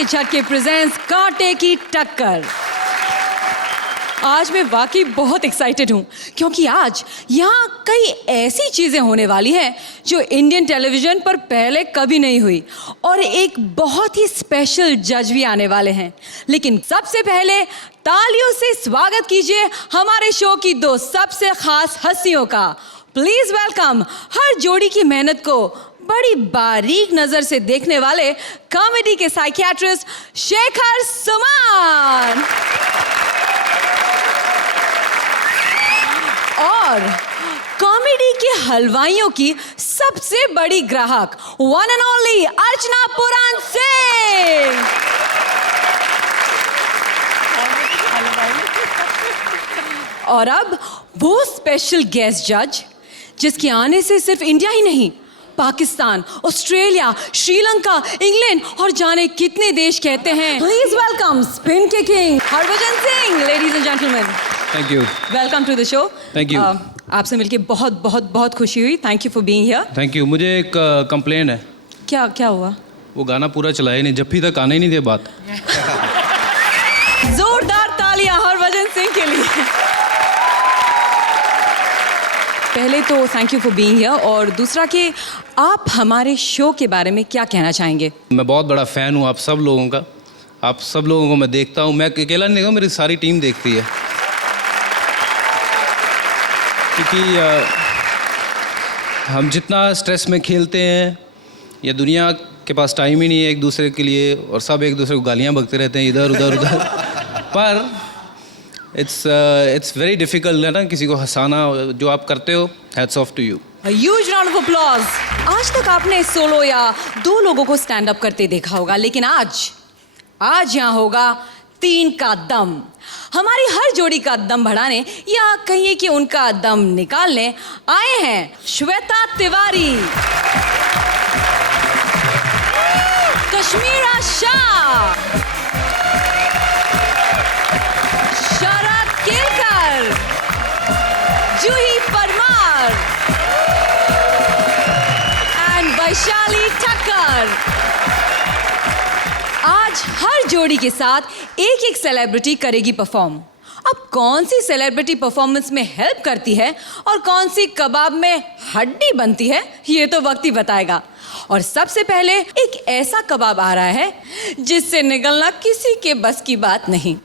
के झटके प्रेजेंट्स कांटे की टक्कर। आज मैं वाकई बहुत एक्साइटेड हूँ क्योंकि आज यहाँ कई ऐसी चीज़ें होने वाली हैं जो इंडियन टेलीविज़न पर पहले कभी नहीं हुई और एक बहुत ही स्पेशल जज भी आने वाले हैं। लेकिन सबसे पहले तालियों से स्वागत कीजिए हमारे शो की दो सबसे खास हस्तियों का। प्लीज़ वेलकम हर जोड़ी की मेहनत को बड़ी बारीक नज़र से देखने वाले कॉमेडी के साइकियाट्रिस्ट शेखर सुमन और कॉमेडी के हलवाइयों की सबसे बड़ी ग्राहक वन एंड ओनली अर्चना पुराण सिंह। और अब वो स्पेशल गेस्ट जज जिसके आने से सिर्फ इंडिया ही नहीं, पाकिस्तान, ऑस्ट्रेलिया, श्रीलंका, इंग्लैंड और जाने कितने देश कहते हैं। प्लीज वेलकम स्पिन के king Harbhajan Singh. Ladies and gentleman, thank you. Welcome to the show. Thank you. आपसे मिलके बहुत बहुत बहुत खुशी हुई। Thank you for being here. Thank you. मुझे एक कंप्लेन है। क्या क्या हुआ? वो गाना पूरा चला ही नहीं, जफ्फी तक आने ही नहीं दे बात। जोरदार तालियां हरभजन सिंह के लिए। पहले तो thank you for being here और दूसरा कि आप हमारे शो के बारे में क्या कहना चाहेंगे? मैं बहुत बड़ा फ़ैन हूँ आप सब लोगों का। आप सब लोगों को मैं देखता हूँ। मैं अकेला नहीं देखता, मेरी सारी टीम देखती है क्योंकि हम जितना स्ट्रेस में खेलते हैं, ये दुनिया के पास टाइम ही नहीं है एक दूसरे के लिए और सब एक दूसरे को गालियाँ बकते रहते हैं इधर उधर उधर। पर इट्स वेरी डिफिकल्ट है ना किसी को हंसाना। जो आप करते हो, hats off to you. A huge round of applause। आज तक आपने सोलो या दो लोगों को स्टैंड अप करते देखा होगा, लेकिन आज यहाँ होगा 3 का दम। हमारी हर जोड़ी का दम बढ़ाने या कहिए कि उनका दम निकालने आए हैं श्वेता तिवारी, कश्मीरा शाह, शरद केलकर, जूही परमार एंड वैशाली ठक्कर। आज हर जोड़ी के साथ एक एक सेलिब्रिटी करेगी परफॉर्म। अब कौन सी सेलिब्रिटी परफॉर्मेंस में हेल्प करती है और कौन सी कबाब में हड्डी बनती है, ये तो वक्त ही बताएगा। और सबसे पहले एक ऐसा कबाब आ रहा है जिससे निकलना किसी के बस की बात नहीं।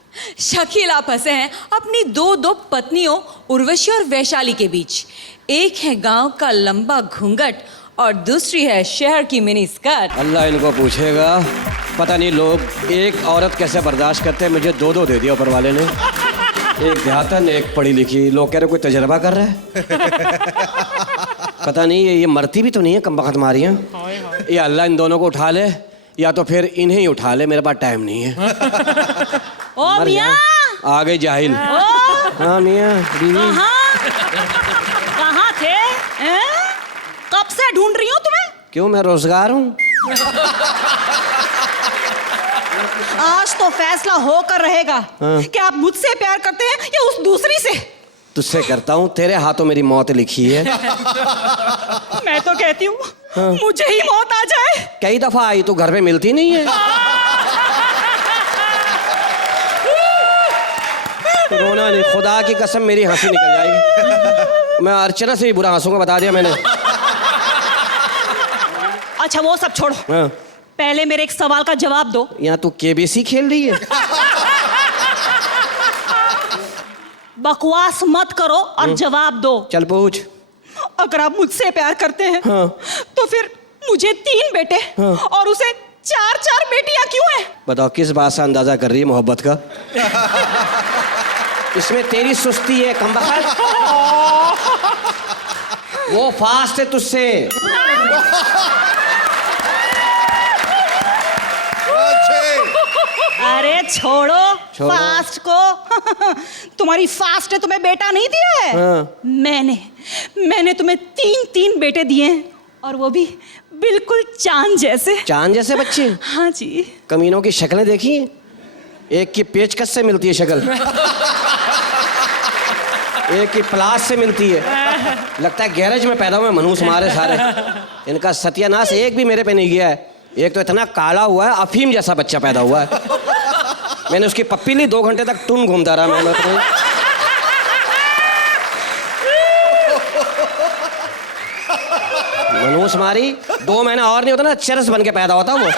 शकील आप फंसे हैं अपनी दो पत्नियों उर्वशी और वैशाली के बीच। एक है गांव का लंबा घूंघट और दूसरी है शहर की मिनी स्कर्ट। अल्लाह इनको पूछेगा, पता नहीं लोग एक औरत कैसे बर्दाश्त करते हैं। मुझे 2 दे दिया ऊपर वाले ने, एक देहातन एक पढ़ी लिखी। लोग कह रहे कोई तजर्बा कर रहा है। पता नहीं ये मरती भी तो नहीं है कमबख्त मारियाँ। ये अल्लाह इन दोनों को उठा ले या तो फिर इन्हें ही उठा ले, मेरे पास टाइम नहीं है। ओ मियां, आ गई जाहिल। हाँ मियां बीवी। कहाँ थे? कब से ढूंढ रही हूँ तुम्हें। क्यों, मैं रोजगार हूँ। आज तो फैसला होकर रहेगा कि आप मुझसे प्यार करते हैं या उस दूसरी से। तुझसे करता हूँ, तेरे हाथों मेरी मौत लिखी है। मैं तो कहती हूँ मुझे ही मौत आ जाए। कई दफा आई, तू घर पे मिलती नहीं है। रोना नहीं, खुदा की कसम मेरी हंसी निकल जाएगी। मैं अर्चना से भी बुरा हंसूंगा, बता दिया मैंने। अच्छा वो सब छोड़ो, हाँ। पहले मेरे एक सवाल का जवाब दो। यहाँ तू केबीसी खेल रही है। बकवास मत करो और जवाब दो। चल पूछ। अगर आप मुझसे प्यार करते हैं हाँ। तो फिर मुझे 3 बेटे और उसे 4 बेटियां क्यों हैं? बताओ किस बात से अंदाजा कर रही है मोहब्बत का? इसमें तेरी सुस्ती है कमबख्त। वो फास्ट है तुझसे। अरे छोड़ो फास्ट को। तुम्हारी फास्ट ने तुम्हें बेटा नहीं दिया है। हाँ। मैंने तुम्हें 3 बेटे दिए हैं और वो भी बिल्कुल चांद जैसे। चांद जैसे बच्चे? हाँ जी। कमीनों की शक्लें देखी? एक की पेचकस से मिलती है शक्ल, एक की प्लास से मिलती है। लगता है गैरेज में पैदा हुए मनहूस मारे सारे। इनका सत्यानाश एक भी मेरे पे नहीं गया है। एक तो इतना काला हुआ है, अफीम जैसा बच्चा पैदा हुआ है। मैंने उसकी पप्पी ली, 2 घंटे तक टून घूमता रहा मैं तो। मनहूस मारी, 2 महीना और नहीं होता ना, चरस बन के पैदा होता वो।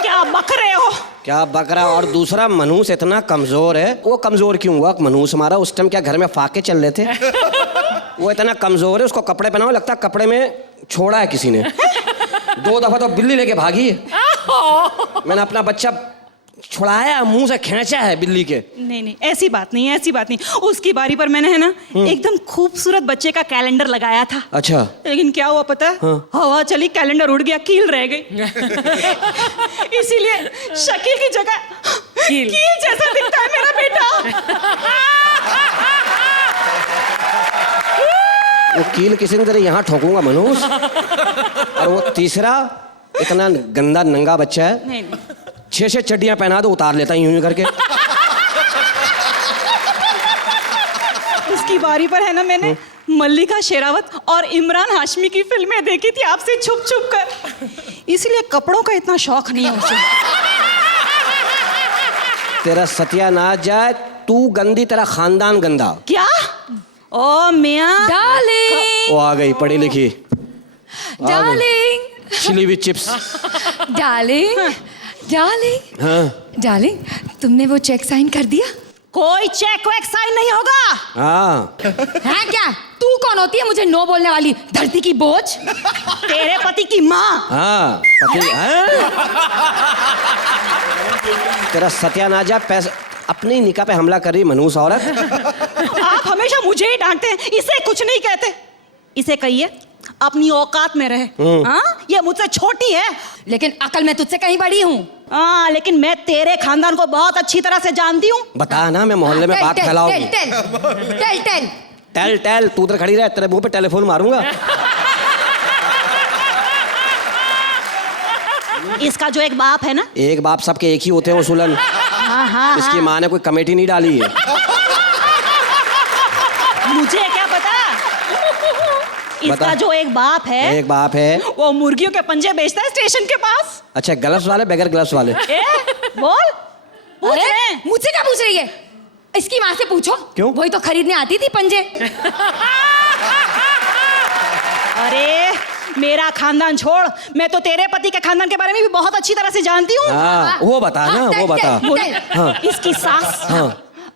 क्या बक रहे हो? क्या बकरा। और दूसरा, मनहूस इतना कमजोर है। वो कमजोर क्यों हुआ? मनहूस मारा उस टाइम क्या घर में फाके चल रहे थे? वो इतना कमजोर है, उसको कपड़े पहनाओ लगता है कपड़े में छोड़ा है किसी ने। 2 दफा तो बिल्ली लेके भागी है। मैंने अपना बच्चा छुड़ाया, मुंह से खींचा है बिल्ली के। नहीं नहीं, ऐसी बात नहीं, ऐसी बात नहीं। उसकी बारी पर मैंने है ना एकदम खूबसूरत बच्चे का कैलेंडर लगाया था। अच्छा। लेकिन क्या हुआ पता है? हवा चली, कैलेंडर उड़ गया, कील रह गई। इसीलिए शकील की जगह कील जैसा दिखता है मेरा बेटा। वो कील किसी ने तेरे यहाँ ठोकूंगा मनहूस। और वो तीसरा, इतना गंदा नंगा बच्चा है। नहीं नहीं, 6 चड्डियां पहना दो, उतार लेता यूं यूं करके। उसकी बारी पर है ना, मैंने मल्लिका शेरावत और इमरान हाशमी की फिल्में देखी थी आपसे छुप छुप कर, इसलिए कपड़ों का इतना शौक नहीं है उसे। तेरा सत्यानाश जाए, तू गंदी, तेरा खानदान गंदा। क्या? ओ मियां डार्लिंग, वो आ गई पढ़ी लिखी, डार्लिंग, छिली हुई चिप्स। डार्लिंग, डार्लिंग, हाँ डार्लिंग, तुमने वो चेक साइन कर दिया? कोई चेक वेक साइन नहीं होगा। हाँ। है क्या? तू कौन होती है मुझे नो बोलने वाली, धरती की बोझ? तेरे पति की माँ। हाँ पति। हाँ? तेरा सत्यानाश जाए, पैसे अपनी निकाह पे हमला कर रही मनहूस औरत। आप हमेशा मुझे ही डांटते हैं, इसे कुछ नहीं कहते। इसे कहिए अपनी औकात में रहे। हाँ, ये मुझसे छोटी है, लेकिन अकल मैं तुझसे कहीं बड़ी हूँ। हाँ, लेकिन मैं तेरे खानदान को बहुत अच्छी तरह से जानती हूँ। बता ना, मैं मोहल्ले में बात फैलाऊंगी। टेल टेल, तू उधर खड़ी रह, तेरे मुंह पे टेलीफोन मारूंगा। इसका जो एक बाप है ना, एक बाप सबके एक ही होते हैं उसूलन। हाँ हाँ, इसकी माँ ने कोई कमेटी नहीं डाली है। मुझे क्या पता। इसका बता। जो एक बाप है, एक बाप है, वो मुर्गियों के पंजे बेचता है स्टेशन के पास। अच्छा, ग्लव्स वाले बगैर ग्लव्स वाले? बोल, पूछ अरे, रहे हैं। मुझसे क्या पूछ रही है? इसकी माँ से पूछो। क्यों? वही तो खरीदने आती थी पंजे। अरे मेरा खानदान छोड़, मैं तो तेरे पति के खानदान के बारे में भी बहुत अच्छी तरह से जानती हूँ। हाँ, वो बता ना, वो बता। हाँ। इसकी सास। हाँ,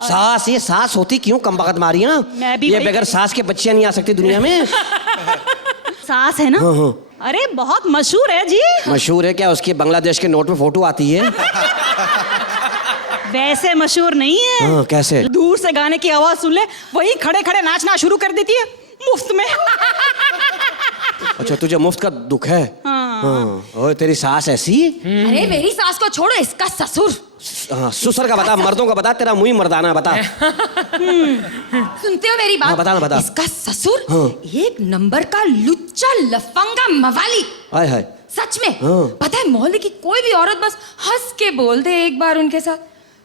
सास, ये सास होती क्यों? कम बखत मारी है ना। मैं भी ये वही- बगैर सास के बच्चियां नहीं आ सकती दुनिया में। सास है ना। हाँ, हाँ। अरे बहुत मशहूर है जी। मशहूर है क्या? उसकी बांग्लादेश के नोट में फोटो आती है। वैसे मशहूर नहीं है। हाँ, कैसे? दूर से गाने की आवाज सुन ले, वही खड़े खड़े नाचना शुरू कर देती है मुफ्त में। अच्छा, तुझे मुफ्त का दुख है? हाँ। और तेरी सास ऐसी? अरे मेरी सास को छोड़ो, इसका ससुर। हाँ, ससुर का बता, मर्दों का बता, तेरा मुंह ही मर्दाना है, बता। सुनते हो मेरी बात? हाँ, बता ना, बता। इसका ससुर हाँ। एक नंबर का लुच्चा लफंगा मवाली। हाय हाय। सच में। हाँ। पता है, मोहल्ले की कोई भी औरत बस हंस के बोल दे एक बार उनके साथ,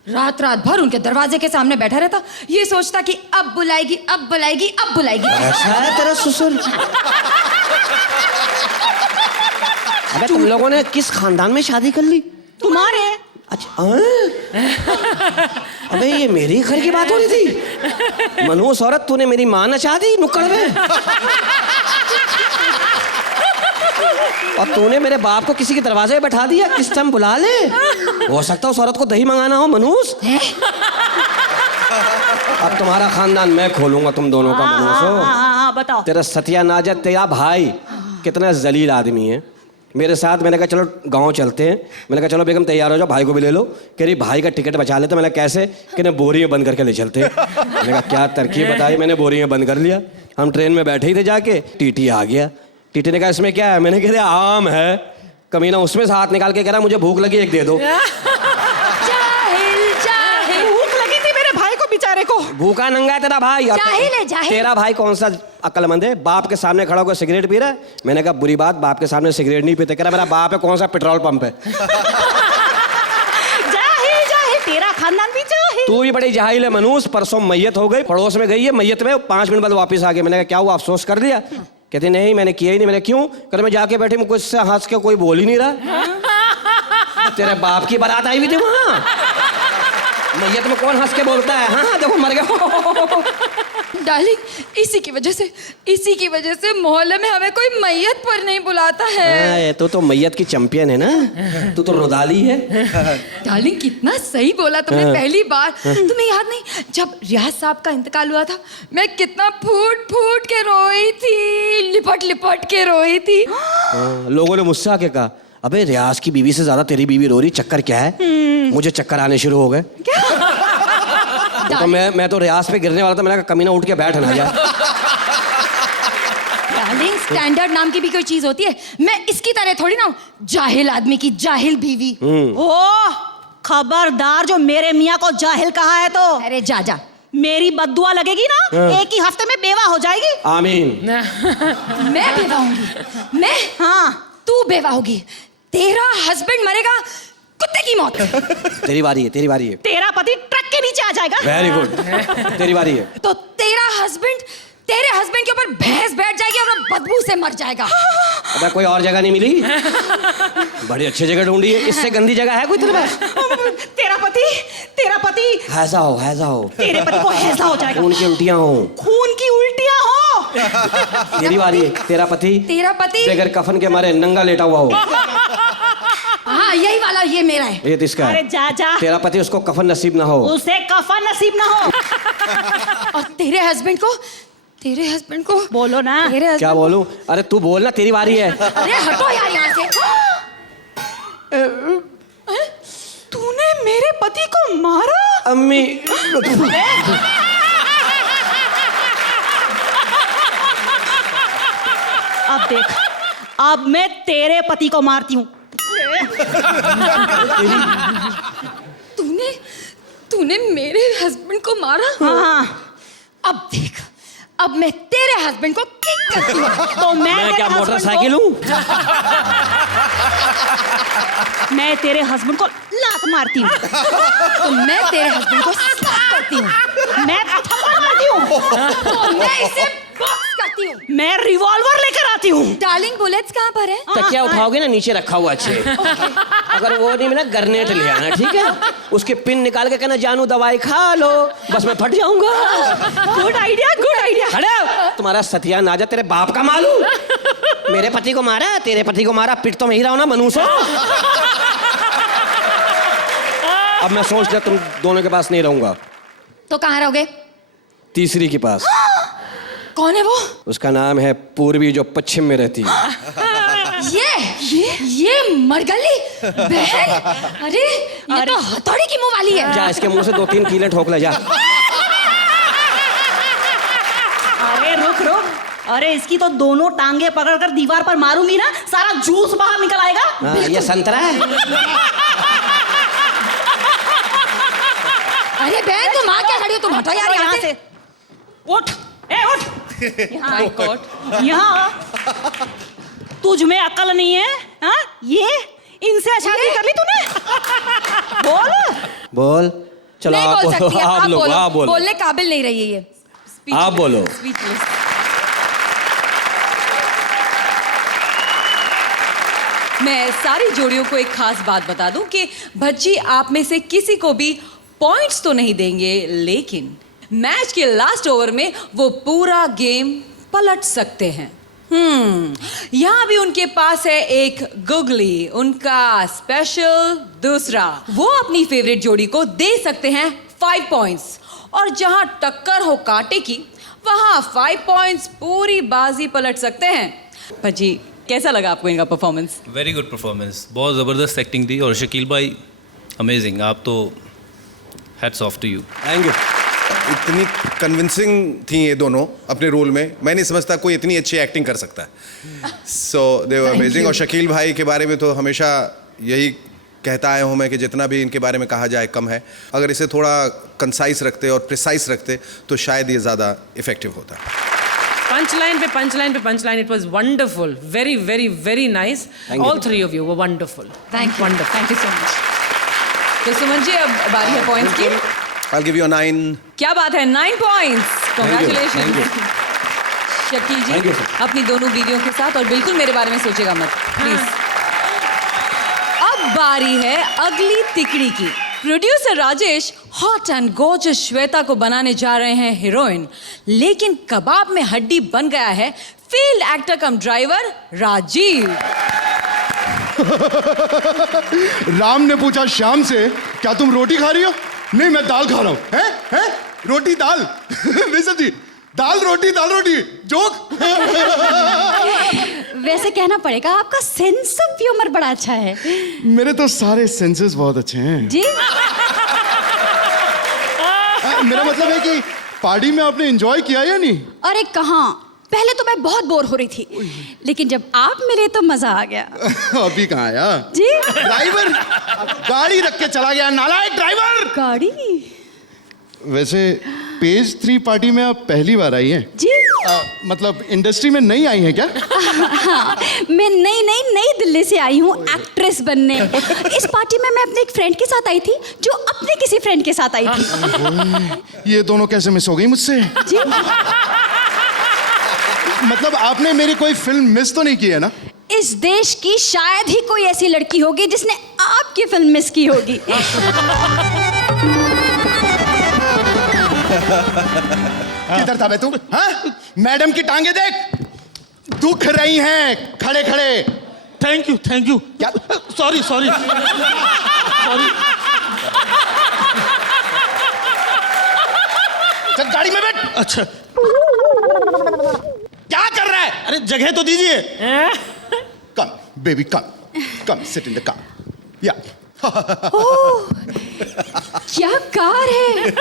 रात रात भर उनके दरवाजे के सामने बैठा रहता, ये सोचता कि अब बुलाएगी, अब बुलाएगी, अब बुलाएगी। ऐसा है तेरा ससुर? अबे तुम लोगों ने किस खानदान में शादी कर ली? तुम्हारे। अच्छा, अबे ये मेरी घर की बात हो रही थी। मनहूस औरत, तूने मेरी माँ नचा दी नुक्कड़ में। और तूने मेरे बाप को किसी के दरवाजे पे बैठा दिया, किस टाइम बुला ले। हो सकता है उस औरत को दही मंगाना हो मनहूस। अब तुम्हारा खानदान मैं खोलूंगा, तुम दोनों का। मनहूस हो, हाँ, बताओ। तेरा सत्यानाश, तेरा भाई कितना जलील आदमी है। मेरे साथ, मैंने कहा चलो गांव चलते हैं। मैंने कहा चलो बेगम तैयार हो जाओ, भाई को भी ले लो। कह रही भाई का टिकट बचा लेते। मैंने कैसे? कि ना बोरी में बंद करके ले चलते। मैंने कहा क्या तरकीब बताई। मैंने बोरी में बंद कर लिया। हम ट्रेन में बैठे ही थे, जाके टीटी आ गया। टीटी ने कहा इसमें क्या है? मैंने कहा आम है। कमीना उसमें से हाथ निकाल के कह रहा मुझे भूख लगी, एक दे दो। जाहिल, जाहिल। भूख लगी थी मेरे भाई को बेचारे को। भूखा नंगा है तेरा भाई। जाहिल है, जाहिल। तेरा भाई कौन सा अक्लमंद है? बाप के सामने खड़ा होकर सिगरेट पी रहा है। मैंने कहा बुरी बात, बाप के सामने सिगरेट नहीं पीते। कह रहा मेरा बाप है, कौन सा पेट्रोल पंप है? जाहिल, जाहिल, तेरा खानदान भी जाहिल। तू भी बड़ी जहाइल है मनूस। परसों मैयत हो गई, पड़ोस में गई है मैयत में, 5 मिनट बाद वापस आ गई। मैंने कहा क्या हुआ, अफसोस कर दिया? कहते नहीं मैंने किया ही नहीं। मैंने क्यों? कहते मैं जाके बैठी, मुझको इससे हंस के कोई बोल ही नहीं रहा। तेरे बाप की बारात आई हुई थी वहाँ, मैयत में कौन हंस के बोलता है? हाँ देखो मर गया। डार्लिंग, इसी की वजह से मोहल्ले में हमें कोई मैयत पर नहीं बुलाता है। तू तो मैयत की चैंपियन है ना, तू तो रुदाली है। डार्लिंग, कितना सही बोला तुमने पहली बार। तुम्हें याद नहीं, जब रियाज साहब का इंतकाल हुआ था, मैं कितना फूट फूट के रोई थी, लिपट लिपट के रोई थी। लोगों ने मुझसे आके कहा अबे रियाज की बीवी से ज्यादा तेरी बीवी रो रही, चक्कर क्या है? मुझे चक्कर आने शुरू हो गए। तो मैं तो रियाज पे गिरने वाला था। मैंने कहा कमीना उठ के बैठ ना जा। डार्लिंग, स्टैंडर्ड नाम की भी कोई चीज होती है। मैं इसकी तरह थोड़ी ना हूँ, जाहिल आदमी की जाहिल बीवी। ओ खबरदार, जो मेरे मियाँ को जाहिल कहा है तो अरे जा जा, मेरी बद्दुआ लगेगी ना, एक ही हफ्ते में बेवा हो जाएगी। आमीन। मैं बेवा होंगी। मैं? हाँ, तू बेवा होगी। तेरा हस्बैंड मरेगा कुत्ते की मौत। तेरी बारी है, तेरी बारी है। तेरा पति ट्रक के नीचे आ जाएगा। वेरी गुड, तेरी बारी है। तो तेरे हस्बैंड के ऊपर भैंस बैठ जाएगी और वो बदबू से मर जाएगा। अबे कोई और जगह नहीं मिली? बड़ी अच्छी जगह ढूंढी है, इससे गंदी जगह है कोई तेरे पास? तेरा पति हैजा हो। तेरे पति को हैजा हो जाएगा। खून की उल्टियां हो। खून की उल्टियां हो। तेरी बारी है। तेरा पति बगैर कफन के मारे नंगा लेटा हुआ हो। हाँ, यही वाला, ये मेरा है। ये किसका है? अरे जा जा, तेरा पति उसको कफन नसीब ना हो। उसे कफन नसीब ना हो। और तेरे हस्बैंड को बोलो ना। क्या बोलूं? अरे तू बोल ना, तेरी बारी है। अरे हटो यार यहाँ से। तूने मेरे पति को मारा? अम्मी। अब देख, अब मैं तेरे पति को मारती हूँ। तूने मेरे हस्बैंड को मारा? हाँ। अब देख, अब मैं तेरे हस्बैंड को किक करती हूँ। तो मैं क्या मोटरसाइकिल हूँ? मैं तेरे हस्बैंड को लात मारती हूँ। तो मैं तेरे हस्बैंड को स्लैप करती हूँ। मैं थप्पड़ मारती हूँ। तो मैं इसे बॉक्स करती हूँ। मैं रिवॉल्वर लेकर आती हूँ। डार्लिंग, बुलेट्स कहाँ पर है? तकिया उठाओगे ना, नीचे रखा हुआ अच्छे। अगर वो नहीं मिला, ग्रेनेड ले आना, ठीक है? उसके पिन निकाल के कहना जानू दवाई खा लो, बस मैं फट जाऊंगा। Good idea. खड़ा, तुम्हारा सत्यानाश, तेरे बाप का मालूम। मेरे पति को मारा, तेरे पति को मारा, पिट तो मैं ही रहा हूं ना मनूसो। अब मैं सोच लिया तुम दोनों के पास नहीं रहूंगा। तो कहाँ रहोगे? तीसरी के पास। कौन है वो? उसका नाम है पूर्वी, जो पश्चिम में रहती है। ये मरगली बहन। अरे ये तो हथौड़ी की मुंह वाली है। जा इसके मुंह से 2-3 कीले ठोक ले जा। अरे रुक। अरे इसकी तो दोनों टांगे पकड़कर दीवार पर मारूंगी ना, सारा जूस बाहर निकल आएगा। हाँ, ये संतरा है। अरे बहन, तुम आ क्या खड़ी हो? तुम हटो यार यहाँ से। उठ। यहाँ तुझ में अकल नहीं है? हाँ, ये इनसे शादी कर ली तूने? बोल। चलो नहीं आप बोल सकती है, आप लोग आप बोलो। बोलने काबिल नहीं रही है ये। आप बोलो। मैं सारी जोड़ियों को एक खास बात बता दूं कि भज्जी आप में से किसी को भी पॉइंट्स तो नहीं देंगे, लेकिन मैच के लास्ट ओवर में वो पूरा गेम पलट सकते हैं। यहाँ भी उनके पास है एक गुगली, उनका स्पेशल दूसरा। वो अपनी फेवरेट जोड़ी को दे सकते हैं 5 पॉइंट्स, और जहां टक्कर हो कांटे की, वहां 5 पॉइंट्स पूरी बाजी पलट सकते हैं। भज्जी, कैसा लगा आपको इनका परफॉर्मेंस? वेरी गुड परफॉर्मेंस, बहुत ज़बरदस्त एक्टिंग थी। और शकील भाई अमेजिंग, आप तो hats off to you. Thank you. इतनी कन्विंसिंग थी ये दोनों अपने रोल में, मैं नहीं समझता कोई इतनी अच्छी एक्टिंग कर सकता है। सो दे वर अमेजिंग। और शकील भाई के बारे में तो हमेशा यही कहता आया हूँ मैं कि जितना भी इनके बारे में कहा जाए कम है। अगर इसे थोड़ा कंसाइज रखते और प्रिसाइज रखते तो शायद ये ज़्यादा इफेक्टिव होता। पंचलाइन पे punchline, it was wonderful, very very very nice. All three of you were wonderful. Thank you so much. तो सुमन जी, अब बारी है पॉइंट्स की। I'll give you a 9. क्या बात है, 9 points, congratulation Shakeel Thank ji you, sir. अपनी दोनों बीवियों के साथ, और बिल्कुल मेरे बारे में सोचेगा मत प्लीज। अब बारी है अगली तिकड़ी की। Producer Rajesh hot and gorgeous Shweta को बनाने जा रहे हैं हीरोइन, लेकिन कबाब में हड्डी बन गया है field actor cum driver Rajeev. Ram ने पूछा श्याम से, क्या तुम रोटी खा रही हो? नहीं, मैं दाल खा रहा हूं। हैं? रोटी दाल? बेसब जी, दाल रोटी जोक। वैसे कहना पड़ेगा आपका सेंस ऑफ ह्यूमर बड़ा अच्छा है मेरे तो सारे सेंसेस बहुत अच्छे हैं। जी। मेरा मतलब है कि पार्टी में आपने एंजॉय किया या नहीं? अरे कहाँ, पहले तो मैं बहुत बोर हो रही थी, लेकिन जब आप मिले तो मजा आ गया। अभी कहाँ आया? जी। ड्राइवर गाड़ी रख के चला गया, नालायक ड्राइवर। गाड़ी? वैसे पेज 3 पार्टी में आप पहली बार आई हैं? जी। मतलब इंडस्ट्री में नई आई हैं क्या? हाँ, मैं नई दिल्ली से आई हूँ एक्ट्रेस बनने। इस पार्टी में मैं अपने एक फ्रेंड के साथ आई थी, जो अपने किसी फ्रेंड के साथ आई थी। ये दोनों कैसे मिस हो गई मुझसे? जी। मतलब आपने मेरी कोई फिल्म मिस तो नहीं की है ना? इस देश की शायद ही कोई ऐसी लड़की होगी जिसने आपकी फिल्म मिस की होगी। किधर था बे तू? हाँ? मैडम की टांगे देख, दुख रही हैं खड़े खड़े। थैंक यू क्या? सॉरी चल गाड़ी में बैठ। अच्छा, क्या कर रहा है? अरे जगह तो दीजिए। Come baby, come sit in the car. या क्या कार है,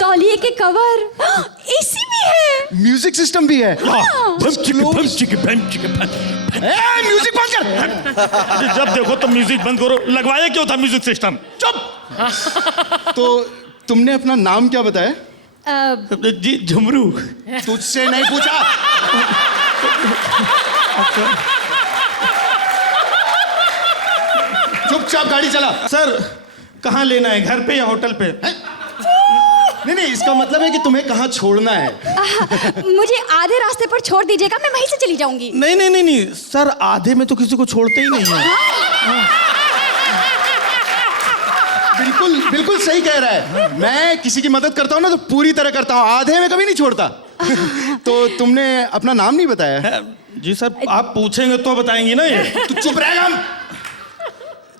तौलिए के कवर, एसी भी है, म्यूजिक सिस्टम भी है। म्यूजिक म्यूजिक बंद कर। जब देखो तो म्यूजिक बंद करो, लगवाया क्यों था म्यूजिक सिस्टम? चुप। तो तुमने अपना नाम क्या बताया? जी झुमरू। तुझसे नहीं पूछा। चुपचाप गाड़ी चला। सर कहाँ लेना है, घर पे या होटल पे? नहीं, इसका मतलब है कि तुम्हें कहाँ छोड़ना है। मुझे आधे रास्ते पर छोड़ दीजिएगा, मैं वहीं से चली जाऊंगी। नहीं सर, आधे में तो किसी को छोड़ते ही नहीं है। बिल्कुल सही कह रहा है। मैं किसी की मदद करता हूँ ना तो पूरी तरह करता हूँ, आधे में कभी नहीं छोड़ता। तो तुमने अपना नाम नहीं बताया? जी सर, आप पूछेंगे तो बताएंगी ना ये। तू चुप रहेगा।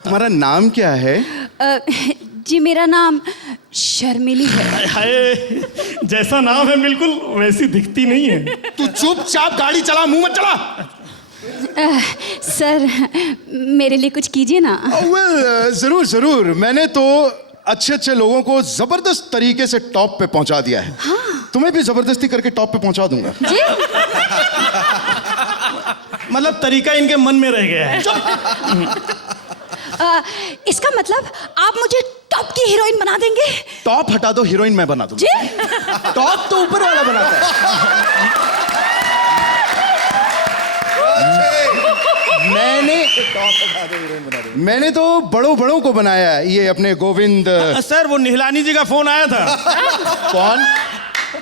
तुम्हारा नाम क्या है? जी मेरा नाम शर्मिली है। हाय, जैसा नाम है बिल्कुल वैसी दिखती नहीं है। तू चुपचाप गाड़ी चला, मुंह मत चला। सर मेरे लिए कुछ कीजिए ना। जरूर। मैंने तो अच्छे लोगों को जबरदस्त तरीके से टॉप पे पहुंचा दिया है। हाँ। तुम्हें भी जबरदस्ती करके टॉप पे पहुंचा दूंगा। जी। मतलब तरीका इनके मन में रह गया है। इसका मतलब आप मुझे टॉप की हीरोइन बना देंगे? टॉप हटा दो, हीरोइन मैं बना दूंगा। जी। टॉप तो ऊपर वाला बनाता है। मैंने तो बड़ों को बनाया है। ये अपने गोविंद। सर वो निहलानी जी का फोन आया था। कौन?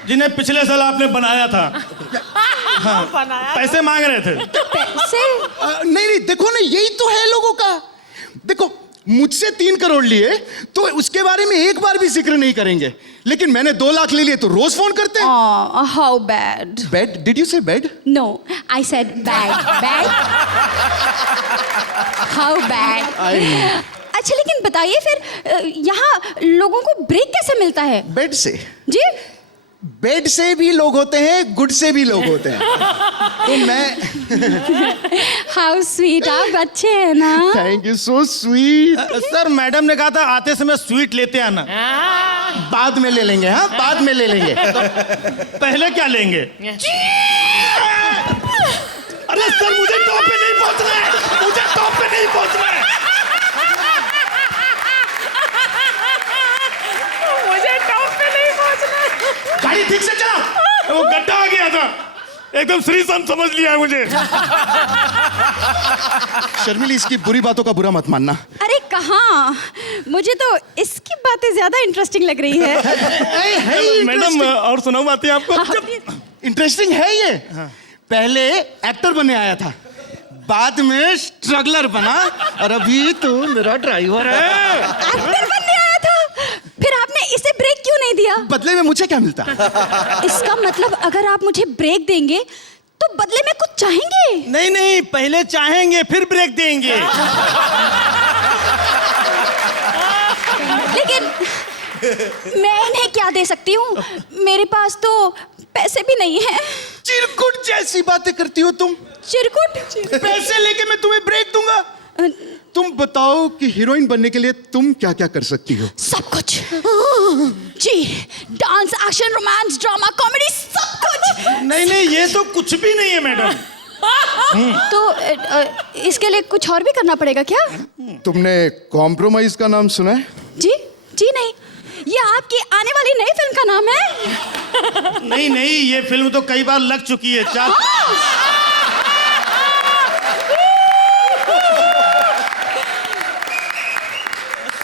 जिन्हें पिछले साल आपने बनाया था। हाँ, पैसे मांग रहे थे। पैसे? नहीं, देखो ना, यही तो है लोगों का। देखो, मुझसे 3 करोड़ लिए तो उसके बारे में एक बार भी जिक्र नहीं करेंगे, लेकिन मैंने 2 लाख ले लिए तो रोज फोन करते हैं। How bad. Bed? Did you say bed? No, I said bad. How bad. अच्छा लेकिन बताइए फिर यहाँ लोगों को ब्रेक कैसे मिलता है? बेड से? जी। बेड से भी लोग होते हैं, गुड से भी लोग होते हैं। तो मैं हाउ स्वीट, आप अच्छे हैं ना? Thank you, so sweet. Sir madam ने कहा था आते समय स्वीट लेते आना। बाद में ले लेंगे। हाँ, बाद में ले लेंगे। पहले क्या लेंगे? अरे सर मुझे टॉप पे नहीं पहुंचना है, मुझे टॉप पे नहीं पहुंचना है। मुझे टॉप पे नहीं पहुंचना है। गाड़ी ठीक से चला। वो गड्ढा आ गया था, एकदम श्री संत समझ लिया है मुझे। शर्मिली, इसकी बुरी बातों का बुरा मत मानना। अरे कहाँ, मुझे तो इसकी बातें ज्यादा इंटरेस्टिंग लग रही है। है ही मैडम interesting। और सुनाओ बातें आपको। इंटरेस्टिंग है ये। पहले एक्टर बनने आया था, बाद में स्ट्रगलर बना, और अभी तो मेरा ड्राइवर है। एक्टर बनने आया था, फिर आपने इसे ब्रेक क्यों नहीं दिया? बदले में मुझे क्या मिलता? इसका मतलब अगर आप मुझे ब्रेक देंगे तो बदले में कुछ चाहेंगे? नहीं नहीं, पहले चाहेंगे फिर ब्रेक देंगे। लेकिन मैं इन्हें क्या दे सकती हूँ? मेरे पास तो पैसे भी नहीं है। चिरकुट जैसी बातें करती हो तुम। चिरकुट? पैसे लेके मैं तुम्हें ब्रेक दूंगा? तुम बताओ कि हीरोइन बनने के लिए तुम क्या क्या कर सकती हो? सब कुछ जी, dance, action, romance, drama, comedy, सब कुछ। नहीं नहीं, ये तो कुछ भी नहीं है मैडम। तो इसके लिए कुछ और भी करना पड़ेगा क्या? तुमने कॉम्प्रोमाइज का नाम सुना है? जी जी नहीं, ये आपकी आने वाली नई फिल्म का नाम है। नहीं नहीं, ये फिल्म तो कई बार लग चुकी है। चार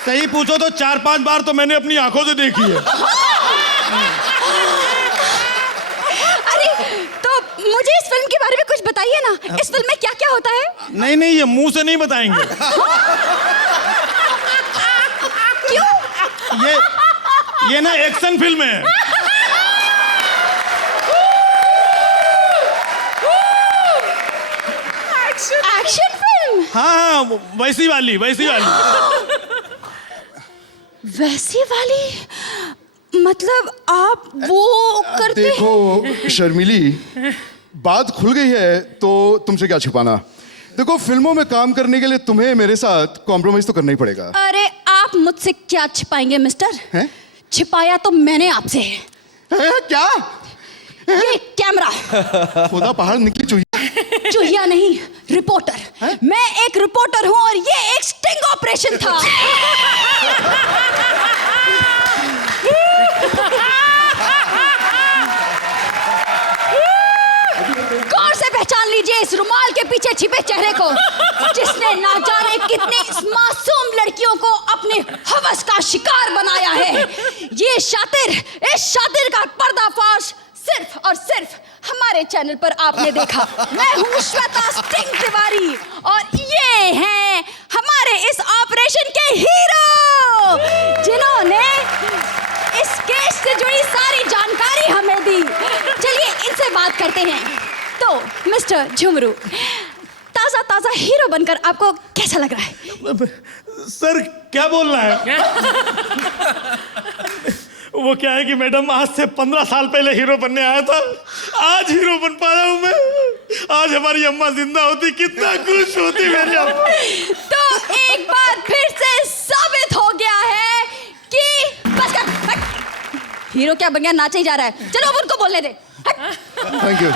सही पूछो तो 4-5 बार तो मैंने अपनी आंखों से देखी है। अरे तो मुझे इस फिल्म के बारे में कुछ बताइए ना, इस फिल्म में क्या क्या होता है? नहीं नहीं, ये मुंह से नहीं बताएंगे। क्यों? ये ना एक्शन फिल्म है। Action film? हाँ हाँ, वैसी वाली। वैसी वाली मतलब आप वो करते हैं? देखो शर्मिली, बात खुल गई है तो तुमसे क्या छुपाना। देखो, फिल्मों में काम करने के लिए तुम्हें मेरे साथ कॉम्प्रोमाइज तो करना ही पड़ेगा। अरे आप मुझसे क्या छिपाएंगे मिस्टर? हैं? छिपाया तो मैंने आपसे है। क्या? ये कैमरा। खुदा पहाड़ निकली चुहिया। चूहिया नहीं, रिपोर्टर। मैं एक रिपोर्टर हूँ और ये एक स्टिंग ऑपरेशन था। गौर से पहचान लीजिए इस रुमाल के पीछे छिपे चेहरे को, जिसने ना जाने कितनी मासूम लड़कियों को अपने हवस का शिकार बनाया है। ये शातिर, इस शातिर का पर्दाफाश सिर्फ और सिर्फ हमारे चैनल पर आपने देखा। मैं हूँ श्वेता स्टिंग तिवारी और ये हैं हमारे इस ऑपरेशन के हीरो, जिन्होंने इस केस से जुड़ी सारी जानकारी हमें दी। चलिए इनसे बात करते हैं। तो मिस्टर झुमरू, ताजा ताजा हीरो बनकर आपको कैसा लग रहा है? सर क्या बोल रहा है? वो क्या है कि मैडम, आज से 15 साल पहले हीरो बनने आया था, आज हीरो बन पाया हूँ मैं। आज हमारी अम्मा जिंदा होती कितना खुश होती मेरी अम्मा। तो एक बार फिर से साबित हो गया है कि बस कर, हट। हीरो क्या बन गया, नाचे ही जा रहा है। चलो अब उनको बोलने दे। Thank you.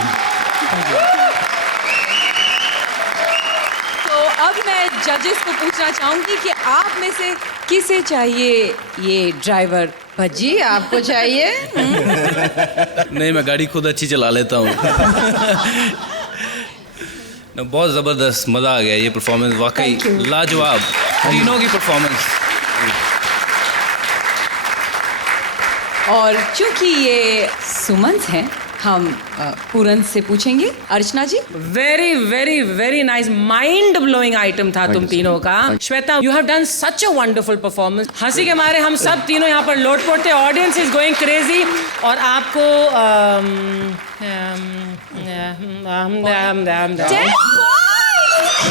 तो अब मैं जजेस को पूछना चाहूंगी कि आप में से किसे चाहिए ये ड्राइवर? भज्जी आपको चाहिए? नहीं, मैं गाड़ी खुद अच्छी चला लेता हूँ। बहुत ज़बरदस्त, मज़ा आ गया। ये परफॉर्मेंस वाकई लाजवाब, तीनों की परफॉर्मेंस। और चूंकि ये सुमंस हैं, हम पूरन से पूछेंगे। Archana ji. Very very very nice, mind blowing item था तुम तीनों का। Shweta, you have done such a wonderful performance. हंसी के मारे हम सब तीनों यहाँ पर लोटपोट थे, ऑडियंस इज गोइंग क्रेजी। और आपको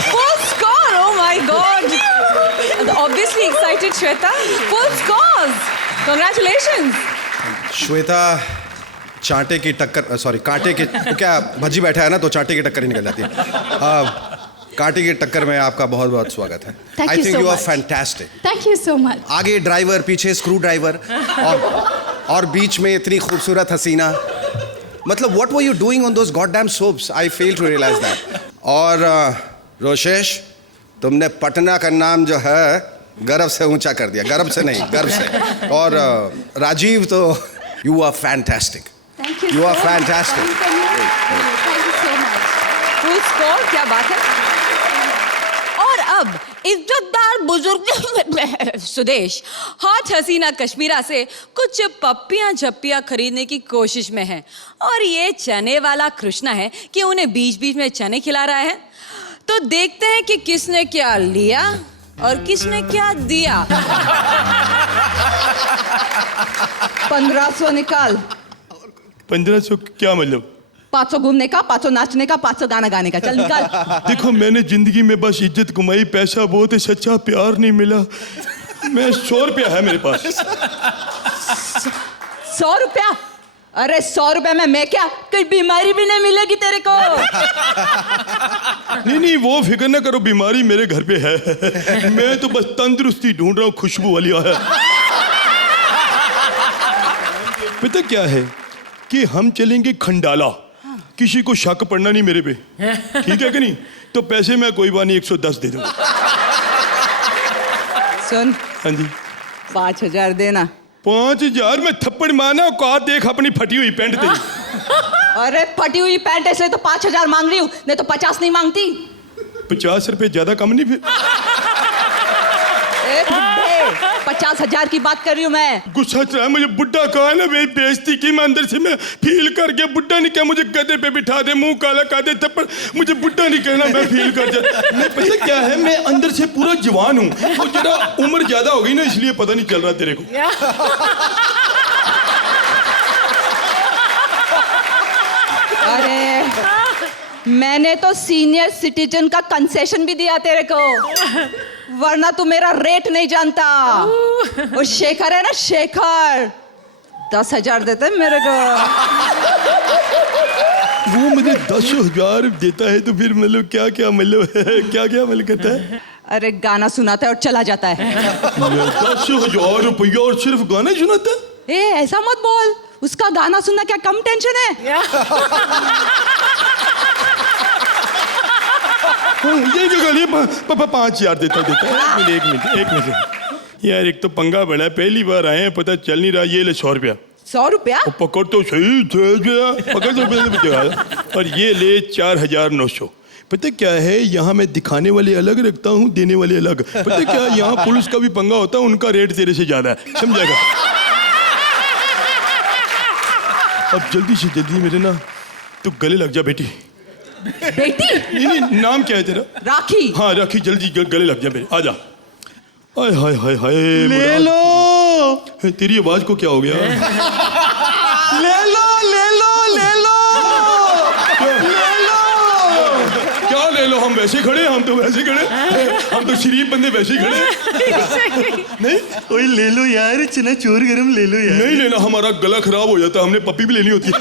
Full score! Oh my God! Obviously excited, Shweta. Full scores. Congratulations. Shweta चांटे की टक्कर, सॉरी कांटे की, क्या भज्जी बैठा है ना तो चांटे की टक्कर ही निकल जाती है। कांटे की टक्कर में आपका बहुत बहुत स्वागत है। Thank I you think so you are much. Fantastic. Thank you so much. आगे ड्राइवर, पीछे स्क्रू ड्राइवर, और बीच में इतनी खूबसूरत हसीना। मतलब what were you doing on those goddamn soaps? I fail to realise that. और रोशेश, तुमने पटना का नाम जो है गर्व से ऊंचा कर दिया। गर्व से नहीं, गर्व से। और राजीव, तो you are fantastic. Thank you. You are fantastic. Thank you so much. Full score, क्या बात है। और अब इज्जतदार बुजुर्ग सुदेश हॉट हसीना कश्मीरा से कुछ पप्पियां झप्पियां खरीदने की कोशिश में है और ये चने वाला कृष्णा है कि उन्हें बीच बीच में चने खिला रहा है। तो देखते हैं कि किसने क्या लिया और किसने क्या दिया। 1500 निकाल। 1500 क्या मतलब? 500 घूमने का, 500 नाचने का, 500 गाना गाने का। चल निकाल। देखो मैंने जिंदगी में बस इज्जत कमाई, पैसा बहुत है, सच्चा प्यार नहीं मिला। मैं 100 रुपया है मेरे पास। 100 रुपया? अरे 100 रुपए में मैं क्या, कोई बीमारी भी नहीं मिलेगी तेरे को। नहीं वो फिक्र ना करो, बीमारी मेरे घर पे है। मैं तो बस तंदुरुस्ती ढूंढ रहा हूँ, खुशबू वाली है। पता क्या है कि हम चलेंगे खंडाला, किसी को शक पड़ना नहीं मेरे पे, ठीक है कि नहीं? तो पैसे मैं कोई बात नहीं 110 दे दूंगा। सुन, हाँ जी 5000 देना। 5000 में थप्पड़ मारना, औकात देख अपनी फटी हुई पैंट तेरी। अरे फटी हुई पैंट इसलिए तो 5000 मांग रही हूँ, नहीं तो 50 नहीं मांगती। 50 रुपए ज्यादा कम नहीं फिर? 50,000 की बात कर रही हूँ मैं। गुस्सा चढ़ा है मुझे, बुड्ढा कहा ना मेरी बेइज्जती की, मैं अंदर से मैं फील कर गया। बुड्ढा नहीं क्या, मुझे गधे पे बिठा दे, मुंह काला कर दे, थप्पड़, मुझे बुड्ढा नहीं कहना, मैं फील कर जा। मैं पता क्या है, मैं अंदर से पूरा जवान हूँ, वो जरा उम्र ज्यादा हो गई ना, इसलिए पता नहीं चल रहा तेरे को। अरे मैंने तो सीनियर सिटीजन का कंसेशन भी दिया तेरे को, वरना तू मेरा रेट नहीं जानता। वो शेखर है ना, शेखर 10,000 देते मेरे को। वो मुझे 10,000 देता है तो फिर मतलब क्या क्या मतलब क्या क्या मतलब कहता है? अरे गाना सुनाता है और चला जाता है। 10,000 रुपया और सिर्फ गाने सुनाता है? ए ऐसा मत बोल, उसका गाना सुनना क्या कम टेंशन है? ये क्या गाली? 5,000 देता है। एक मिनट यार, एक तो पंगा बड़ा है, पहली बार आए हैं, पता चल नहीं रहा। ये ले 100 रुपया। 100 रुपया? पकड़ तो सही, पकड़ तो। और ये ले 4,900। पता क्या है, यहाँ मैं दिखाने वाले अलग रखता हूँ, देने वाले अलग। पता क्या, यहाँ पुलिस का भी पंगा होता है, उनका रेट तेरे से ज्यादा है, समझेगा? अब जल्दी से जल्दी मेरे ना तू गले लग जा बेटी। बेटी? नहीं, नाम क्या है तेरा? राखी। हाँ राखी, जल्दी गले लग जा मेरे, आ जा। हाय हाय हाय हाय, ले लो। तेरी आवाज को क्या हो गया? ले लो ले लो ले लो ले लो। क्या ले लो? हम वैसे खड़े, हम तो वैसे खड़े, हम तो शरीफ बंदे वैसे ही खड़े। नहीं ओए ले लो यार, चना चोर गरम ले लो यार। नहीं लेना, हमारा गला खराब हो जाता, हमने पप्पी भी लेनी होती है।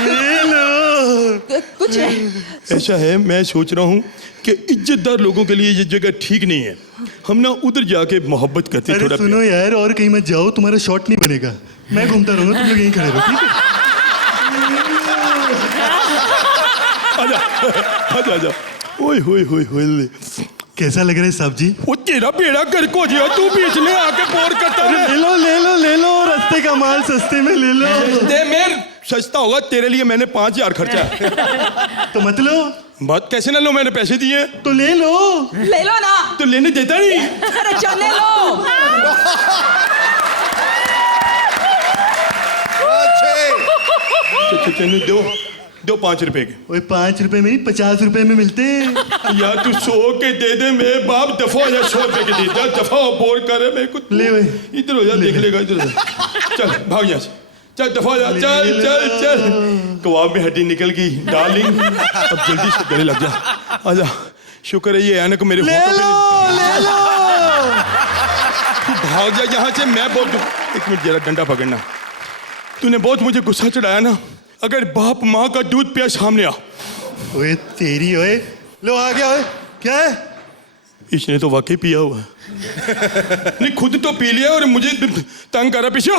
ले लो। कुछ नहीं। ऐसा है, मैं सोच रहा हूँ कि इज्जतदार लोगों के लिए ये जगह ठीक नहीं है, हम ना उधर जाके मोहब्बत करते। अरे थोड़ा सुनो यार, और कहीं मत जाओ, तुम्हारा शॉट नहीं बनेगा। मैं घूमता रहूंगा, तुम लोग यहीं खड़े रहो, ठीक है? आजा आजा आजा। ओए होए होए होए, कैसा लग रहा है साहब जी? वो तेरा बेड़ा गर्क हो गया, तू बीच में आके बोर करता है। ले लो ले लो ले लो, रास्ते का माल सस्ते में ले लो। दे मेर सस्ता होगा, तेरे लिए मैंने 5,000 खर्चा है। तो मत लो। बात कैसे ना लो, मैंने पैसे दिए। तो ले लो। ले लो ना। तो लेने देता नहीं। अरे चल ले लो। अच्छे। दो 5 रुपए के। ओए 5 रुपए में नहीं, 50 रुपए में मिलते हैं। यार तू 100 के दे दे, मेरे बाप दफा हो जा, 100 रुपए के दे जा, दफा हो, बोर कर रहे मेरे को। ले भाई, इधर हो जा, देख लेगा इधर हो जा। चल भाग यहाँ से, चल दफा हो जा, चल चल चल। कबाब में हड्डी निकल गई डार्लिंग, अब जल्दी से गले लग जा, आजा। शुक्र है ये ऐनक मेरे ले होठों पे लो नहीं। ले लो। तू भाग जा यहाँ से, मैं बहुत। एक मिनट जरा डंडा पकड़ना। तूने बहुत मुझे गुस्सा चढ़ाया ना, अगर बाप माँ का दूध पिया सामने आ। ओए तेरी, ओए लो आ गया। ओए क्या है? इसने तो वाकई पिया हुआ है। नहीं खुद तो पी लिया और मुझे तंग करा। पीछे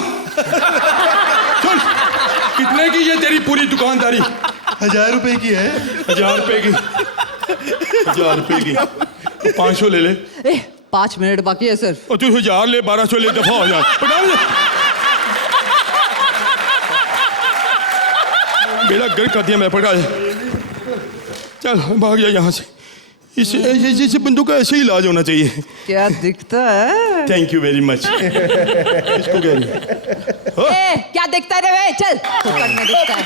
चल, कितने की ये तेरी पूरी दुकानदारी? 1000 रुपए की है। 1000 रुपए की? 1000 रुपए की? 500 ले ले। 5 मिनट बाकी है सर। और तू 1000 ले, 1200 ले, दफा हो जा। बेड़ा गर्क कर दिया मैं, पकड़ा। चल भाग जा यहाँ से। इस बंदूक का ऐसे ही इलाज होना चाहिए। क्या दिखता है? Thank you very much. इसको कह रही ए, क्या दिखता है रे वे? चल फुकट में दिखता है।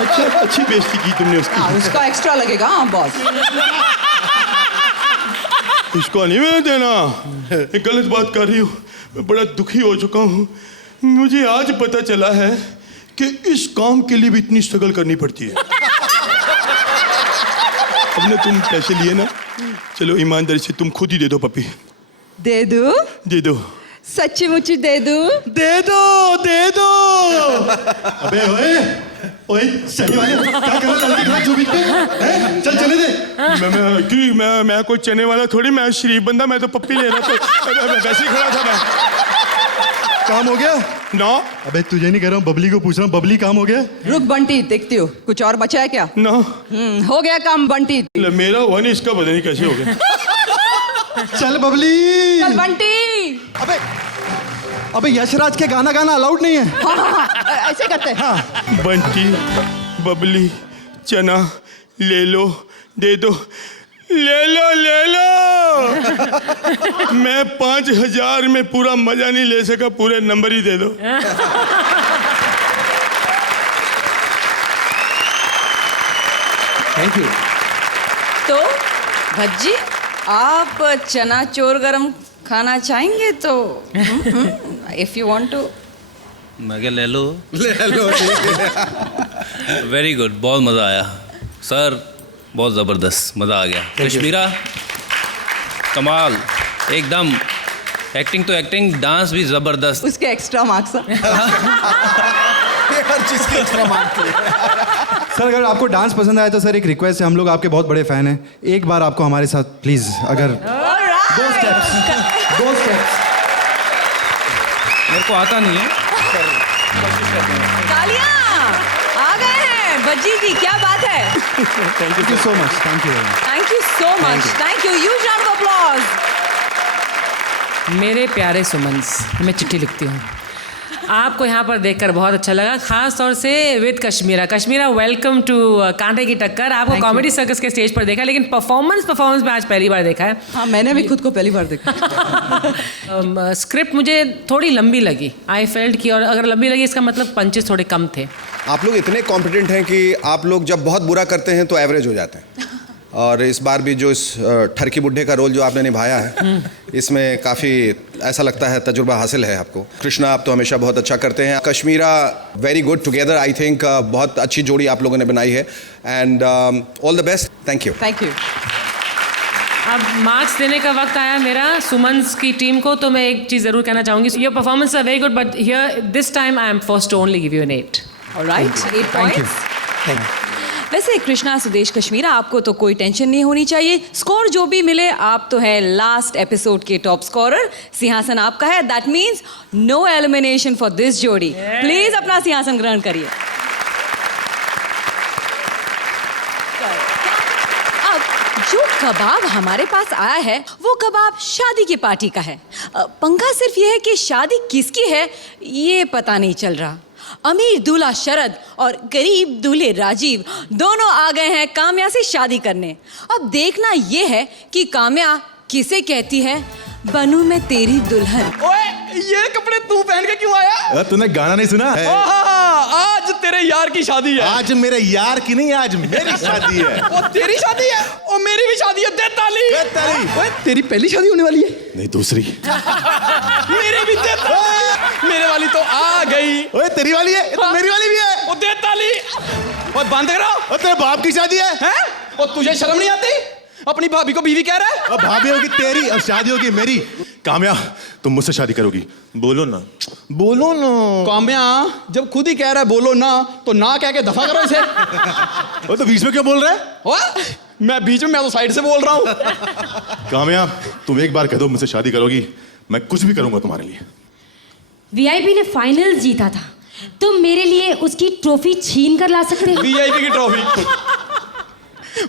अच्छा, अच्छी बेइज्जती की तुमने उसकी। हाँ, उसका एक्स्ट्रा लगेगा। हाँ बॉस। इसको नहीं मैंने देना। एक गलत बात कर रही हूँ। मैं बड़ा दुखी हो चुका हूँ। मुझे आज पता चला है कि इस काम के लिए भी इतनी स्ट्रगल करनी पड़ती है। अब ना तुम पैसे लिए ना, चलो ईमानदारी से तुम खुद ही दे दो पपी। दे दो? दे दो। सच्ची मुच्ची दे दो? दे दो, दे दो। अबे ओए, ओए चने वाले क्या कर रहा है? लड़की जो बीच में हैं? चल चले दे। मैं कोई चने वाला थोड़ी, मैं शरीफ बंदा, मैं तो पप्पी ले रहा था। वैसे ही खड़ा था मैं। काम हो गया ना। अबे तुझे नहीं कह रहा हूँ, बबली को पूछ रहा हूँ। बबली काम हो गया? रुक बंटी, देखती हो कुछ और बचा है क्या? ना। हो गया काम बंटी। मेरा हुआ नहीं, इसका पता नहीं कैसे हो गया। चल बबली। चल बंटी। अबे यशराज के गाना गाना अलाउड नहीं है। हाँ, ऐसे करते हैं। बंटी, बबली, चना ले लो, दे दो। ले लो, ले लो। मैं 5,000 में पूरा मजा नहीं ले सका, पूरे नंबर ही दे दो। Thank you. तो भज्जी, आप चना चोर गरम खाना चाहेंगे तो इफ यू वांट टू। मैं क्या ले लो। ले लो। वेरी गुड, बहुत मज़ा आया सर, बहुत ज़बरदस्त, मज़ा आ गया। कश्मीरा कमाल एकदम, एक्टिंग तो एक्टिंग, डांस भी ज़बरदस्त। उसके एक्स्ट्रा मार्क्स। हर चीज के एक्स्ट्रा मार्क्स। सर अगर आपको डांस पसंद आया तो सर एक रिक्वेस्ट है, हम लोग आपके बहुत बड़े फैन हैं, एक बार आपको हमारे साथ प्लीज, अगर दो स्टेप्स। मेरे को आता नहीं है। तालियां आ गए हैं भज्जी जी, क्या बात है। Thank you so much. Thank you. Thank you so much, thank you. Huge round of applause. मेरे प्यारे सुमन्स, मैं चिट्ठी लिखती हूँ। आपको यहाँ पर देखकर बहुत अच्छा लगा, खास तौर से with Kashmira. Kashmira, welcome to Kaante Ki टक्कर। आपको कॉमेडी सर्कस के स्टेज पर देखा, लेकिन परफॉर्मेंस में आज पहली बार देखा है। हाँ, मैंने भी खुद को पहली बार देखा। स्क्रिप्ट मुझे थोड़ी लंबी लगी, आई फेल्ट की, और अगर लंबी लगी इसका मतलब पंचेस थोड़े कम थे। आप लोग इतने कॉम्पिटेंट हैं कि आप लोग जब बहुत बुरा करते हैं तो एवरेज हो जाते हैं। और इस बार भी जो इस ठरकी बुड्ढे का रोल जो आपने निभाया है, इसमें काफ़ी ऐसा लगता है तजुर्बा हासिल है आपको। कृष्णा, आप तो हमेशा बहुत अच्छा करते हैं। Kashmira, very good together, I think बहुत अच्छी जोड़ी आप लोगों ने बनाई है। And all the best. Thank you. Thank you. अब मार्क्स देने का वक्त आया मेरा सुमन्स की टीम को, तो मैं एक चीज़ ज़रूर कहना चाहूँगी। Your performance are very good, but here this time I am forced to only give you an 8। Alright, 8 points. वैसे कृष्णा, सुदेश, कश्मीरा, आपको तो कोई टेंशन नहीं होनी चाहिए। स्कोर जो भी मिले, आप तो हैं लास्ट एपिसोड के टॉप स्कोरर। सिंहासन आपका है, that means no elimination for this जोड़ी। प्लीज अपना सिंहासन ग्रहण करिए। अब जो कबाब हमारे पास आया है, वो कबाब शादी की पार्टी का है। पंगा सिर्फ ये है कि शादी किसकी है ये पता नहीं चल रहा। अमीर दूल्हा शरद और गरीब दूल्हे राजीव दोनों आ गए हैं काम्या से शादी करने। अब देखना ये है कि काम्या किसे कहती है बनूं मैं तेरी दुल्हन। ओए, ये कपड़े तू पहन के क्यों आया? तूने गाना नहीं सुना है? आज तेरे यार की शादी है। आज मेरे यार की नहीं, आज मेरी शादी है। ओ तेरी शादी है, ओ मेरी भी शादी है। दे ताली। ओए, तेरी पहली शादी होने वाली है? नहीं, दूसरी। मेरी भी दे ताली। मेरे वाली तो आ गई। ओए तेरी वाली है, तो मेरी वाली भी है। ओ दे ताली। ओए बंद करो। और तेरे बाप की शादी है? हैं? ओ तुझे शर्म नहीं आती? अपनी भाभी को बीवी कह रहा है? और भाभी होगी तेरी और शादी होगी मेरी। काम्या, तुम मुझसे शादी करोगी? बोलो ना, बोलो ना। काम्या, जब खुद ही कह रहा है बोलो ना, तो ना कह के दफा करो इसे। वो तो बीच में क्यों बोल रहा है? मैं बीच में, मैं तो साइड से बोल रहा हूँ। काम्या, तुम एक बार कह दो मुझसे शादी करोगी, मैं कुछ भी करूंगा तुम्हारे लिए। वीआईपी ने फाइनल जीता था, तुम मेरे लिए उसकी ट्रॉफी छीन कर ला सकते हो? वीआईपी की ट्रॉफी?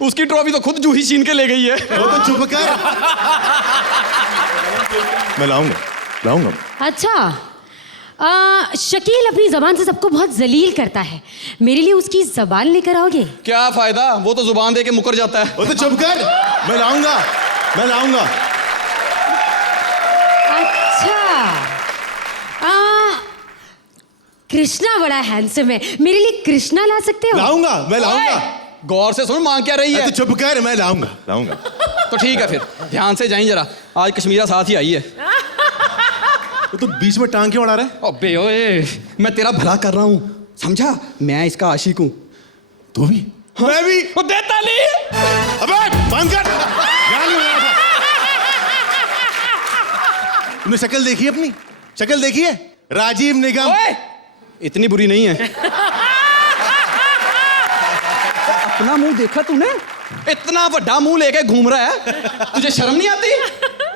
उसकी ट्रॉफी तो खुद जूही छीन के ले गई है। वो तो चुप कर। मैं लाऊंगा। अच्छा, शकील अपनी जबान से सबको बहुत जलील करता है, मेरे लिए उसकी जबान लेकर आओगे? क्या फायदा, वो तो जुबान दे के मुकर जाता है। वो तो चुप कर, मैं लाऊंगा, मैं लाऊंगा। अच्छा, कृष्णा बड़ा हैंडसम है, मेरे लिए कृष्णा ला सकते हो? लाऊंगा, मैं लाऊंगा। गौर से सुन, मांग क्या रही है? तो चुप कर, मैं लाऊंगा, लाऊंगा। तो ठीक है फिर, ध्यान से जाइए जरा, आज कश्मीरा साथ ही आई है। तो बीच में टांग क्यों अड़ा रहा है? अबे ओए, मैं तेरा भला कर रहा हूँ, समझा? मैं इसका आशिक हूँ। तू भी? हाँ? मैं भी। वो दे ताली। अबे बंद कर, गाली बजा था। तुमने शक्ल देखी है अपनी? शक्ल देखी है? राजीव निगम। ओए, इतनी बुरी नहीं है। अपना मुंह देखा तूने? इतना बड़ा मुंह लेके घूम रहा है, तुझे शर्म नहीं आती?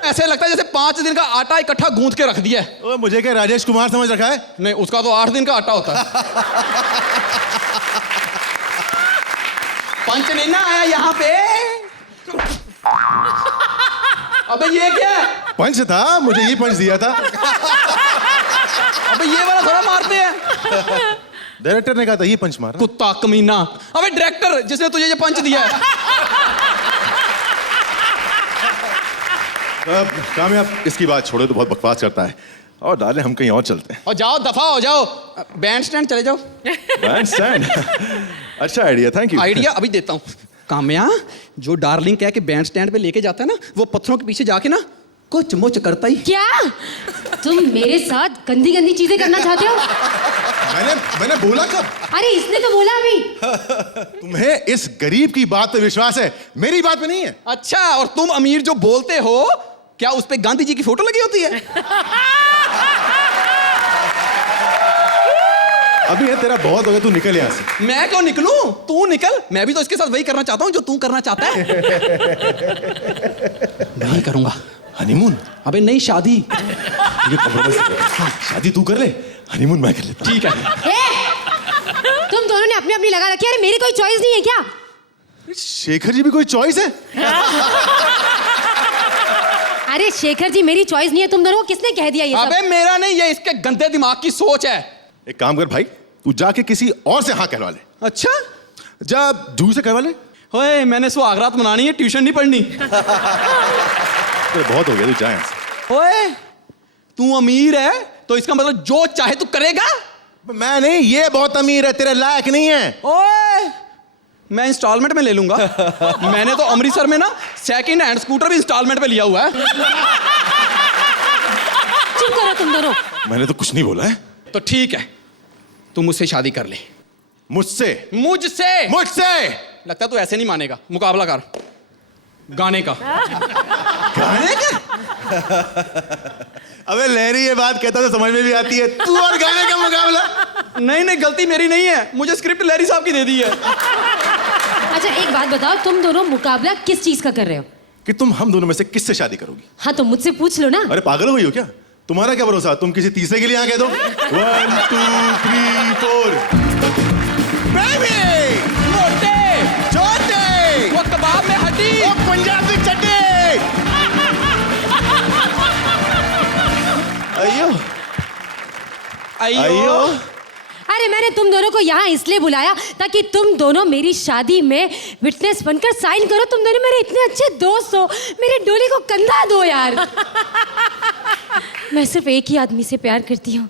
ऐसे लगता है जैसे 5 दिन का आटा इकट्ठा गूंथ के रख दिया है। ओए, मुझे क्या राजेश कुमार समझ रखा है? नहीं, उसका तो 8 दिन का आटा होता है। पंच नहीं ना आया यहाँ पे? अबे ये क्या है? पंच था, मुझे ये पंच दिया था। अबे ये वाला थोड़ा मारते हैं। डायरेक्टर ने कहा था ये पंच मारना। कुत्ता कमीना। अबे डायरेक्टर जिसने तुझे ये पंच दिया है। कामयाब, इसकी बात छोड़ो, तो बहुत बकवास करता है। और डाले, हम कहीं और चलते हैं। और जाओ, दफा हो जाओ, बैंड स्टैंड चले जाओ। Band stand? अच्छा आइडिया, थैंक यू। आइडिया अभी देता हूँ। कामया, जो डार्लिंग कह के बैंड स्टैंड पे लेके जाता है ना, वो पत्थरों के पीछे जाके ना कुछ मुच करता ही। क्या तुम मेरे साथ गंदी गंदी चीजें करना चाहते हो? मैंने बोला कब? अरे इसने तो बोला अभी। तुम्हें इस गरीब की बात पे विश्वास है, मेरी बात पे नहीं है। अच्छा, और तुम अमीर जो बोलते हो, क्या उस पे गांधी जी की फोटो लगी होती है? अभी है तेरा बहुत हो गया, तू निकल यहाँ से। मैं क्यों निकलूं? तू निकल, मैं भी तो इसके साथ वही करना चाहता हूँ जो तू करना चाहता है। नहीं करूंगा। हनीमून? अबे नहीं, शादी। शादी तू कर ले, हनीमून मैं कर लेता। ठीक है। तुम दोनों ने अपनी अपनी लगा रखी है, अरे मेरी कोई चॉइस नहीं है क्या? शेखर जी भी कोई चॉइस है? अरे शेखर जी मेरी चॉइस नहीं है, तुम दोनों को किसने कह दिया ये सब? अबे मेरा नहीं, ये इसके गंदे दिमाग की सोच है। एक काम कर भाई, तू जाके किसी और से हाँ कहलवा ले। अच्छा, जा जू से कहवा ले। ओए, मैंने सुहागरात मनानी है, ट्यूशन नहीं पढ़नी। तेरे बहुत हो गया, तू जा यहाँ से। ओए, तू अमीर है तो इसका मतलब जो चाहे तू करेगा? मैं नहीं, ये बहुत अमीर है, तेरे लायक नहीं है। ओए, मैं इंस्टॉलमेंट में ले लूंगा। मैंने तो अमृतसर में ना सेकंड हैंड स्कूटर भी इंस्टॉलमेंट पे लिया हुआ है। चुप करो तुम दोनों। मैंने तो कुछ नहीं बोला है। तो ठीक है, तू मुझसे शादी कर ले। मुझसे? मुझसे? मुझसे? लगता है तू ऐसे नहीं मानेगा, मुकाबला कर गाने का। गाने का? अबे लहरी ये बात कहता तो समझ में भी आती है, तू और गाने का मुकाबला? नहीं नहीं, गलती मेरी नहीं है, मुझे स्क्रिप्ट लहरी साहब की दे दी है। अच्छा एक बात बताओ, तुम दोनों मुकाबला किस चीज का कर रहे हो? कि तुम हम दोनों में से किससे शादी करोगी? हाँ तो मुझसे पूछ लो ना। अरे पागल हुई हो क्या? तुम्हारा क्या भरोसा, तुम किसी तीसरे के लिए यहाँ कह दो। 1 2 3 4। बेबी! मोटे छोटे! वो कबाब में हड्डी, वो पंजाबी चड्डी! अयो अयो। अरे मैंने तुम दोनों को यहाँ इसलिए बुलाया ताकि तुम दोनों मेरी शादी में विटनेस बनकर साइन करो। तुम दोनों मेरे इतने अच्छे दोस्त हो, मेरे डोली को कंधा दो यार। मैं सिर्फ एक ही आदमी से प्यार करती हूँ,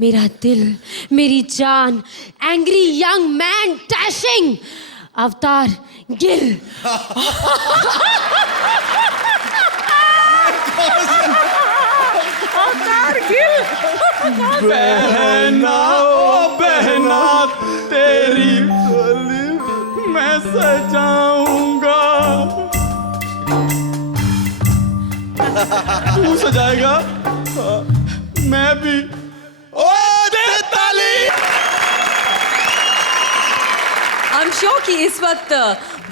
मेरा दिल, मेरी जान, एंग्री यंग मैन डैशिंग अवतार गिल। बहना ओ बहना तेरी मैं सजाऊंगा। तू सजाएगा, मैं भी। ओ दे ताली! आई एम श्योर कि इस वक्त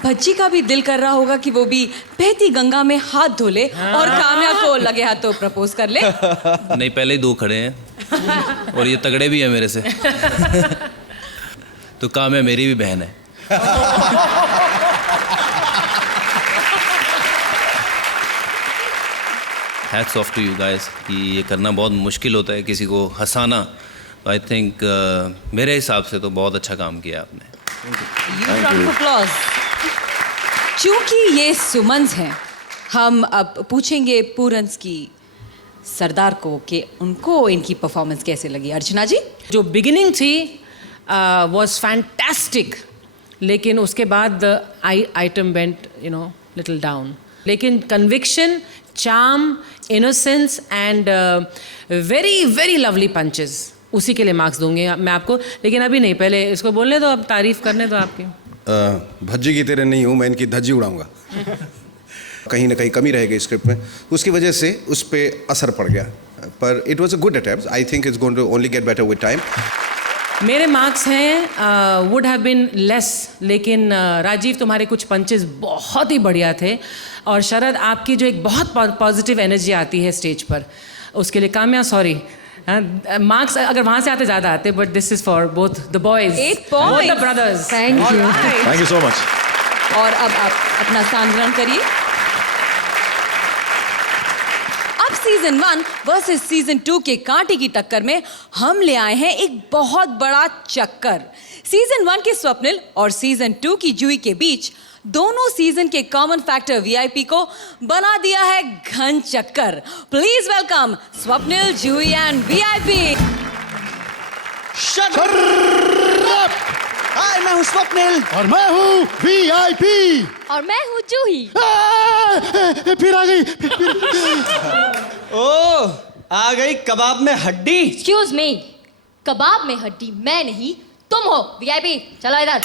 भज्जी का भी दिल कर रहा होगा कि वो भी बहती गंगा में हाथ धो ले और काम्या को लगे हाथों प्रपोज कर ले। नहीं, पहले ही 2 खड़े हैं और ये तगड़े भी हैं मेरे से। तो काम्या मेरी भी बहन है। Hats off to you guys कि ये करना बहुत मुश्किल होता है किसी को हंसाना। आई थिंक मेरे हिसाब से तो बहुत अच्छा काम किया आपने। चूंकि ये सुमन्स हैं, हम अब पूछेंगे पूरन्स की सरदार को कि उनको इनकी परफॉर्मेंस कैसे लगी। अर्चना जी, जो बिगिनिंग थी वाज फैंटास्टिक, लेकिन उसके बाद आइटम वेंट लिटिल डाउन, लेकिन conviction, charm, innocence and very very lovely punches, उसी के लिए मार्क्स दूंगी मैं आपको। लेकिन अभी नहीं, पहले इसको बोलने दो, अब तारीफ करने दो आपकी। भज्जी की तरह नहीं हूँ मैं, इनकी धज्जी उड़ाऊंगा। कहीं ना कहीं कमी रह गई स्क्रिप्ट में, उसकी वजह से उस पर असर पड़ गया, पर it was a good attempt. I think it's going to only get better with time. मेरे मार्क्स हैं वुड हैव बीन लेस, लेकिन राजीव तुम्हारे कुछ पंचेस बहुत ही बढ़िया थे, और शरद आपकी जो एक बहुत पॉजिटिव एनर्जी आती है स्टेज पर, उसके लिए काम्या सॉरी, मार्क्स अगर वहाँ से आते ज़्यादा आते, but this is for both the boys, 8 points. Both the brothers. Thank you. Thank you so much. और अब आप अपना स्थान ग्रहण करिए। अब सीजन 1 वर्सेस सीजन 2 के कांटे की टक्कर में हम ले आए हैं एक बहुत बड़ा चक्कर। सीजन 1 के स्वप्निल और सीजन 2 की जूही के बीच दोनों सीजन के कॉमन फैक्टर वीआईपी को बना दिया है घन चक्कर। Please welcome Swapnil, Juhi and VIP. Hi, मैं हूँ स्वप्निल। और मैं हूँ वीआईपी। और मैं हूँ जूही। फिर आ गई। ओ, आ गई कबाब में हड्डी। एक्सक्यूज मी, कबाब में हड्डी मैं नहीं, तुम हो वीआईपी। चलो इधर।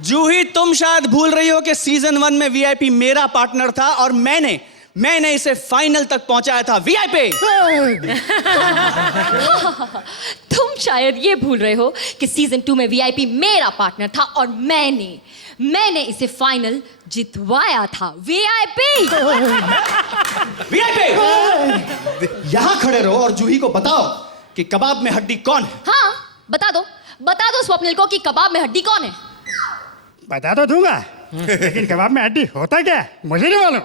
जूही, तुम शायद भूल रही हो कि सीजन 1 में वीआईपी मेरा पार्टनर था, और मैंने इसे फाइनल तक पहुंचाया था। वीआईपी। तुम शायद ये भूल रहे हो कि सीजन 2 में वीआईपी मेरा पार्टनर था, और मैंने इसे फाइनल जितवाया था। वीआईपी। वीआईपी, यहाँ खड़े रहो और जूही को बताओ कि कबाब में हड्डी कौन है। हाँ, बता दो स्वप्निल को कि कबाब में हड्डी कौन है। बता तो दूंगा, लेकिन कबाब में हड्डी होता क्या है मुझे नहीं मालूम।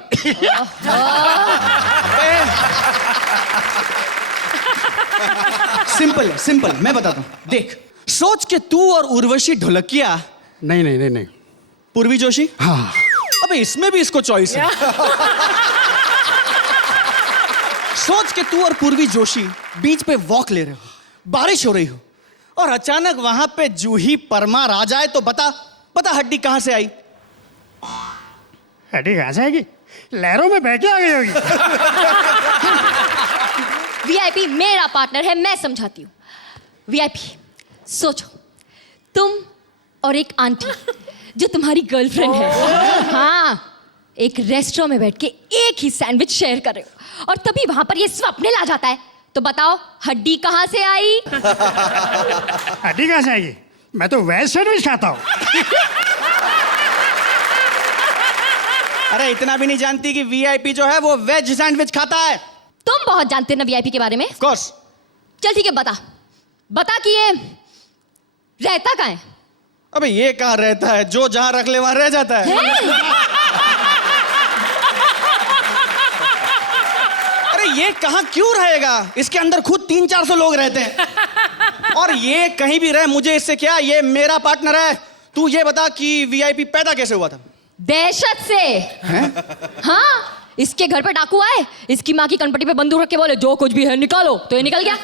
सिंपल, मैं बताता हूँ। देख, सोच के तू और उर्वशी ढोलकिया। नहीं। पूर्वी जोशी। हाँ। अबे इसमें भी इसको चॉइस है। सोच के तू और पूर्वी जोशी बीच पे वॉक ले रहे हो, बारिश हो रही हो, और अचानक वहां पे जूही परमार आ जाए, तो बता हड्डी कहां से आई। हड्डी कहाँ से आएगी? लहरों में बह के आ गई होगी। वीआईपी मेरा पार्टनर है, मैं समझाती हूँ। वीआईपी, सोचो, तुम और एक आंटी जो तुम्हारी गर्लफ्रेंड है, हाँ, एक रेस्टोरेंट में बैठ के एक ही सैंडविच शेयर कर रहे हो, और तभी वहां पर ये स्वप्निल आ जाता है। तो बताओ हड्डी कहां से आई। हड्डी कहाँ से आएगी? मैं तो वेज सैंडविच खाता हूँ। अरे इतना भी नहीं जानती कि वीआईपी जो है वो वेज सैंडविच खाता है। तुम बहुत जानते हो ना वीआईपी के बारे में। Of course. चल ठीक है, बता कि ये रहता कहाँ है। अबे ये कहाँ रहता है, जो जहां रख ले वहां रह जाता है। अरे ये कहाँ क्यों रहेगा, इसके अंदर खुद 300-400 लोग रहते हैं। और ये कहीं भी रहे, मुझे इससे क्या, ये मेरा पार्टनर है। तू ये बता कि वीआईपी पैदा कैसे हुआ था। दहशत से। हाँ, इसके घर पे डाकू आए, इसकी माँ की कनपट्टी पे बंदूक रख के बोले जो कुछ भी है निकालो, तो ये निकल गया।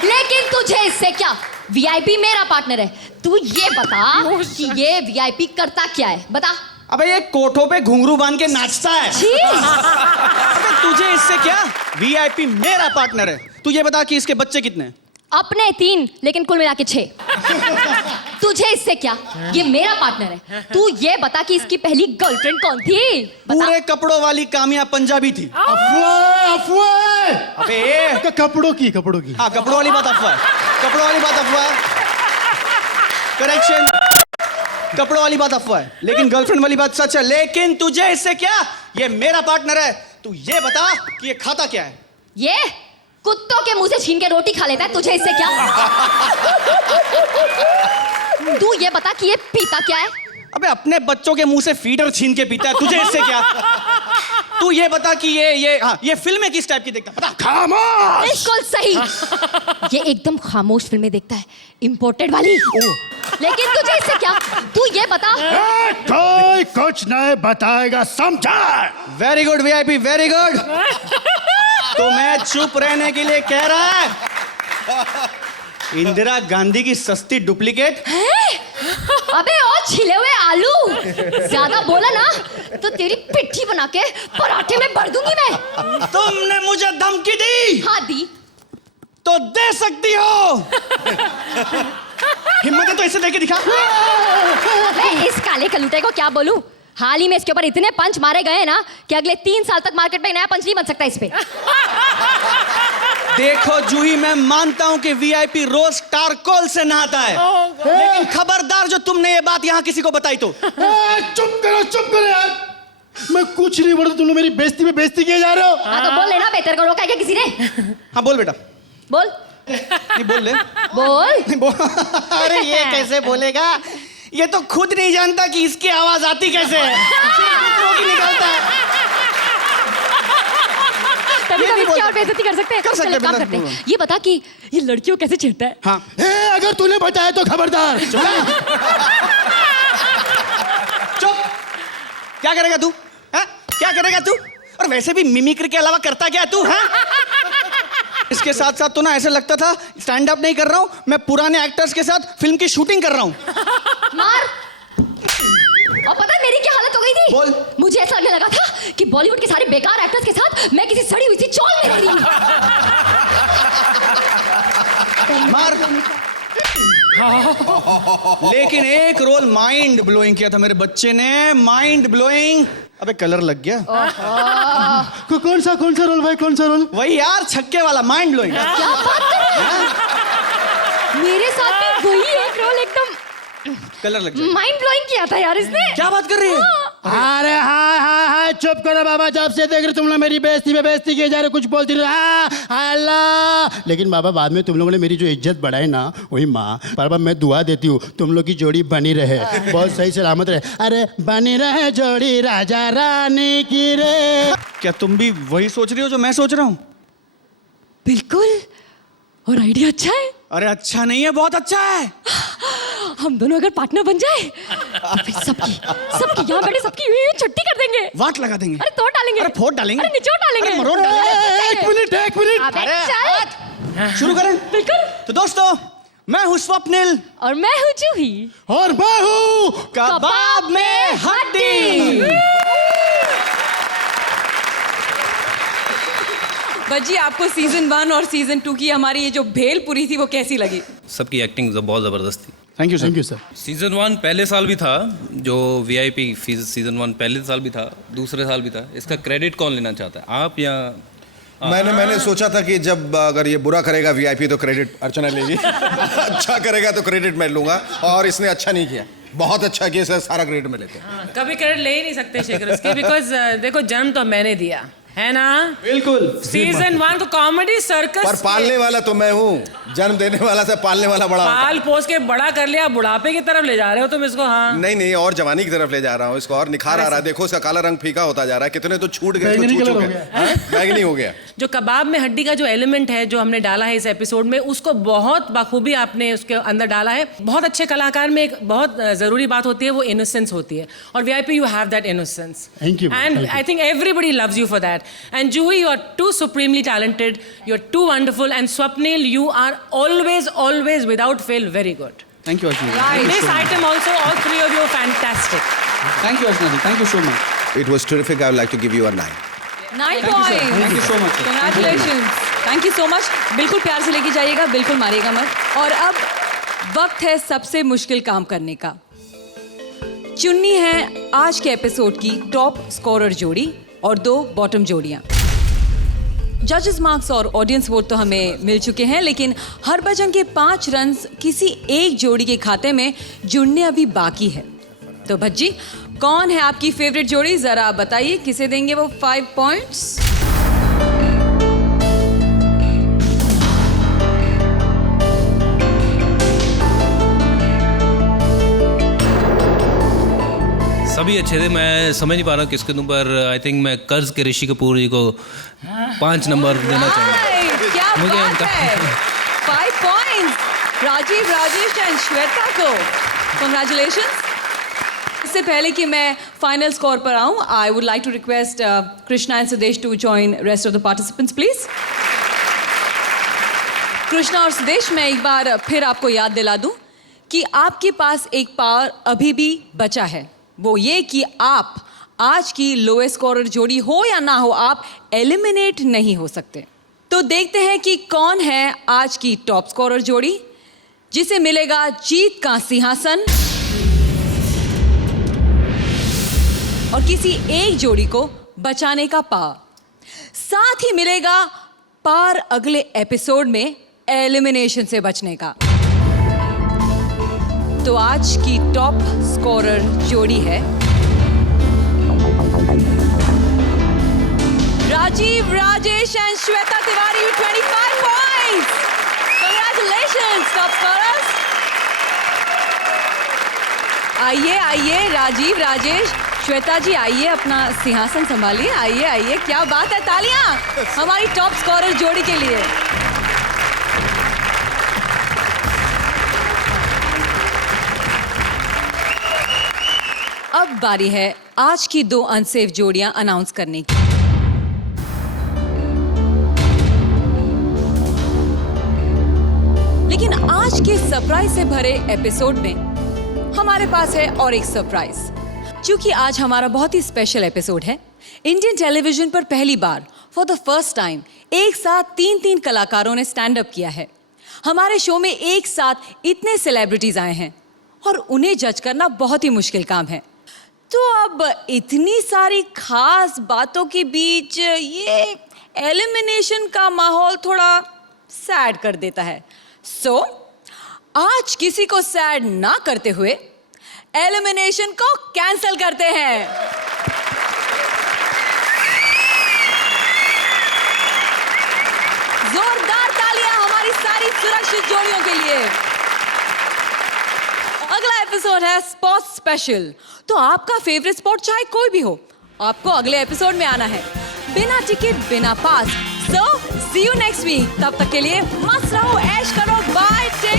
लेकिन तुझे इससे क्या, वीआईपी मेरा पार्टनर है। तू ये बता कि ये वीआईपी करता क्या है, बता। अबे ये कोठों पे घुंघरू बांध के नाचता है। अबे तुझे इससे क्या, वीआईपी मेरा पार्टनर है। तू ये बता कि इसके बच्चे कितने हैं। अपने 3, लेकिन कुल मिला के 6। तुझे इससे क्या, ये मेरा पार्टनर है। तू ये बता कि इसकी पहली गर्लफ्रेंड कौन थी, बता। पूरे कपड़ों वाली कामिया पंजाबी थी। अफवाह। अबे कपड़ों की। हाँ, कपड़ों वाली बात अफवाह है। करेक्शन, कपड़ों वाली बात अफवाह है, लेकिन गर्लफ्रेंड वाली बात सच है। लेकिन तुझे इससे क्या, ये मेरा पार्टनर है। तू ये बता कि ये खाता क्या है। ये कुत्तों के मुंह से छीन के रोटी खा लेता है। तुझे इससे क्या। तू ये बता कि ये पीता क्या है। अबे अपने बच्चों के मुंह से फीडर छीन के पीता है, तुझे इससे क्या? तू ये बता कि ये फिल्में किस टाइप की देखता है? बता। खामोश। बिल्कुल सही। ये एकदम खामोश फिल्में देखता है, इम्पोर्टेड वाली। लेकिन तुझे इससे क्या? तू ये बता। कोई कुछ नहीं बताएगा, समझा? Very good VIP, very good. तो मैं चुप रहने के लिए कह रहा है। इंदिरा गांधी की सस्ती डुप्लीकेट। अबे और छिले हुए आलू, ज्यादा बोला ना तो तेरी पिट्ठी बना के पराठे में भर दूंगी मैं। तुमने मुझे धमकी दी? हाँ दी। तो दे सकती हो। हिम्मत है तो इसे देके दिखा। मैं इस काले कलूटे को क्या बोलूं? हाल ही में इसके ऊपर इतने पंच मारे गए हैं ना कि अगले 3 साल तक मार्केट में नया पंच नहीं बन सकता इस पे। देखो जूही, मैं मानता हूं कि वीआईपी रोज टारकोल से नहाता है, लेकिन खबरदार जो तुमने ये बात यहां किसी को बताई तो। चुप करो यार। मैं कुछ नहीं बोल, तुम लोग मेरी बेइज्जती में बेइज्जती किए जा रहे हो। हाँ तो बोल लेना, बेहतर को रोका है क्या किसी ने? हाँ बोल बेटा। बोल। नहीं बोल ले। बोल। नहीं बोल। अरे ये कैसे बोलेगा? ये तो खुद नहीं जानता कि इसकी आवाज आती कैसे है। दूसरों की निकलता है। तभी ये हम नहीं इसकी बोल और बेइज्जती कर सकते हैं। कर सकते चल, हैं, एक काम बिल्कुल। करते हैं। ये बता कि ये लड़कियों कैसे छेड़ता है? हाँ। अगर तूने बताया तो खबरदार। चुप। क्या करेगा तू? हाँ? क्या करेगा तू? और वैसे भी मिमिक्री के अलावा करता क्या तू? हाँ? इसके साथ साथ तो ना ऐसे लगता था स्टैंड अप नहीं कर रहा हूं, मैं पुराने एक्टर्स के साथ फिल्म की शूटिंग कर रहा हूं। मार। और पता है मेरी क्या हालत हो गई थी? बोल। मुझे ऐसा लगने लगा था कि बॉलीवुड के सारे बेकार एक्टर्स के साथ मैं किसी सड़ी हुई सी चौल में रह रही हूं। मार। लेकिन एक रोल माइंड ब्लोइंग किया था मेरे बच्चे ने, माइंड ब्लोइंग। अबे कलर लग गया। कौन सा रोल भाई, कौन सा रोल? वही यार, छक्के वाला, माइंड ब्लोइंग। क्या बात कर रहे हो? मेरे साथ भी वही एक रोल एकदम कलर लग गया। माइंड ब्लोइंग किया था यार इसने। क्या बात कर रही है? अरे हाय चुप करो बाबा, जब से देख रहे तुम लोग मेरी बेइज्जती किए जा रहे, कुछ बोलती रहो। अल्लाह। लेकिन बाबा बाद में तुम लोगों ने मेरी जो इज्जत बढ़ाई ना, वही माँ बाबा मैं दुआ देती हूँ तुम लोग की जोड़ी बनी रहे, बहुत सही सलामत रहे। अरे बनी रहे जोड़ी राजा रानी की रे। क्या तुम भी वही सोच रही हो जो मैं सोच रहा हूँ? बिल्कुल। और आइडिया अच्छा है। अरे अच्छा नहीं है, बहुत अच्छा है। हम दोनों अगर पार्टनर बन जाए तो फिर सबकी यहाँ बैठे सबकी छुट्टी कर देंगे। वाट लगा देंगे। अरे तोड़ डालेंगे। अरे फोड़ डालेंगे। अरे निचोड़ डालेंगे। अरे मरोड़ डालेंगे। एक मिनट अबे चल। शुरू करें? बिल्कुल। तो दोस्तों, मैं हूँ स्वप्निल और मैं हूँ जूही और मैं हूँ कबाब में हड्डी। भज्जी, आपको सीजन 1 और सीजन 2 की हमारी ये जो भेलपुरी थी वो कैसी लगी? सबकी एक्टिंग बहुत ज़बरदस्त थी। Thank you thank you sir. Season 1 पहले साल भी था, जो वीआईपी सीजन 1 पहले साल भी था, दूसरे साल भी था। इसका क्रेडिट कौन लेना चाहता है, आप या? मैंने सोचा था कि जब अगर ये बुरा करेगा वीआईपी तो क्रेडिट अर्चना लेगी। अच्छा करेगा तो क्रेडिट मैं लूंगा, और इसने अच्छा नहीं किया, बहुत अच्छा किया, इसका सारा क्रेडिट मैं लेते हैं। कभी क्रेडिट ले ही नहीं सकते शेखर उसकी, बिकॉज देखो जन्म तो मैंने दिया है ना। बिल्कुल। सीजन 1 को कॉमेडी सर्कस पर पालने वाला तो मैं हूँ, जन्म देने वाला से पालने वाला बड़ा होता है। पाल पोस के बड़ा कर लिया, बुढ़ापे की तरफ ले जा रहे हो तुम इसको। हाँ नहीं और जवानी की तरफ ले जा रहा हूँ इसको, और निखार आ रहा है। देखो इसका काला रंग फीका होता जा रहा है, कितने तो छूट गए, बैंगनी छूट कलर हो चुके हैं। बैंगनी हो गया। जो कबाब में हड्डी का जो एलिमेंट है जो हमने डाला है इस एपिसोड में, उसको बहुत बखूबी आपने उसके अंदर डाला है। बहुत अच्छे कलाकार में एक बहुत जरूरी बात होती है, वो इनोसेंस होती है, और VIP you have that innocence. Thank you, and thank you. I think everybody loves you for that. And Juhi, you are too supremely talented, you are too wonderful, and Swapnil, you are always without fail very good. Thank you Archana. This item also, all three of you are fantastic. Thank you Archana ji, thank you so much. It was terrific. I would like to give you a 9. 9 thank point. You so much. Congratulations. Thank you so much. बिल्कुल प्यार से लेके जाइएगा, बिल्कुल मारिएगा मत। और अब वक्त है सबसे मुश्किल काम करने का। चुननी है आज के एपिसोड की टॉप स्कोरर जोड़ी और 2 बॉटम जोड़ियां। जजेस मार्क्स और ऑडियंस वोट तो हमें मिल चुके हैं, लेकिन हरभजन के 5 रन्स किसी एक जोड़ी के खाते में जुड़ने अभी बाकी है। तो भज्जी, कौन है आपकी फेवरेट जोड़ी, जरा बताइए, किसे देंगे वो 5 पॉइंट्स? सभी अच्छे थे। मैं समझ नहीं पा रहा हूँ किसके दूँ, पर आई थिंक मैं कर्ज के ऋषि कपूर जी को 5 नंबर देना चाहूँगा। Right, क्या मुझे बात उनका- है 5 पॉइंट्स राजीव, राजेश एंड श्वेता को। Congratulations. इससे पहले कि मैं फाइनल स्कोर पर आऊं, I would like to request Krishna and Sudesh to join rest of the participants please. Krishna और सुदेश, मैं एक बार फिर आपको याद दिला दूं कि आपके पास एक पावर अभी भी बचा है, वो ये कि आप आज की लोएस्ट स्कोरर जोड़ी हो या ना हो, आप एलिमिनेट नहीं हो सकते। तो देखते हैं कि कौन है आज की टॉप स्कोरर जोड़ी जिसे मिलेगा जीत का सिंहासन और किसी एक जोड़ी को बचाने का पावर, साथ ही मिलेगा पार अगले एपिसोड में एलिमिनेशन से बचने का। तो आज की टॉप स्कोरर जोड़ी है Rajeev, Rajesh and Shweta Tiwari, 25 points. Congratulations top scorers. आइए आइए राजीव, राजेश, श्वेता जी, आइए अपना सिंहासन संभालिए। आइए आइए, क्या बात है, तालियां हमारी टॉप स्कोरर जोड़ी के लिए। अब बारी है आज की 2 अनसेफ जोड़ियां अनाउंस करने की। लेकिन आज के सरप्राइज से भरे एपिसोड में हमारे पास है और एक सरप्राइज। क्योंकि आज हमारा बहुत ही स्पेशल एपिसोड है, इंडियन टेलीविजन पर पहली बार फॉर द फर्स्ट टाइम एक साथ 3 कलाकारों ने स्टैंड अप किया है। हमारे शो में एक साथ इतने सेलिब्रिटीज आए हैं और उन्हें जज करना बहुत ही मुश्किल काम है। तो अब इतनी सारी खास बातों के बीच ये एलिमिनेशन का माहौल थोड़ा सैड कर देता है। सो आज किसी को सैड ना करते हुए एलिमिनेशन को कैंसिल करते हैं। जोरदार तालियां हमारी सारी सुरक्षित जोड़ियों के लिए। अगला एपिसोड है स्पोर्ट्स स्पेशल। तो आपका फेवरेट स्पोर्ट चाहे कोई भी हो, आपको अगले एपिसोड में आना है, बिना टिकट, बिना पास। सो सी यू नेक्स्ट वीक। तब तक के लिए मस्त रहो, ऐश करो, बाय, टेक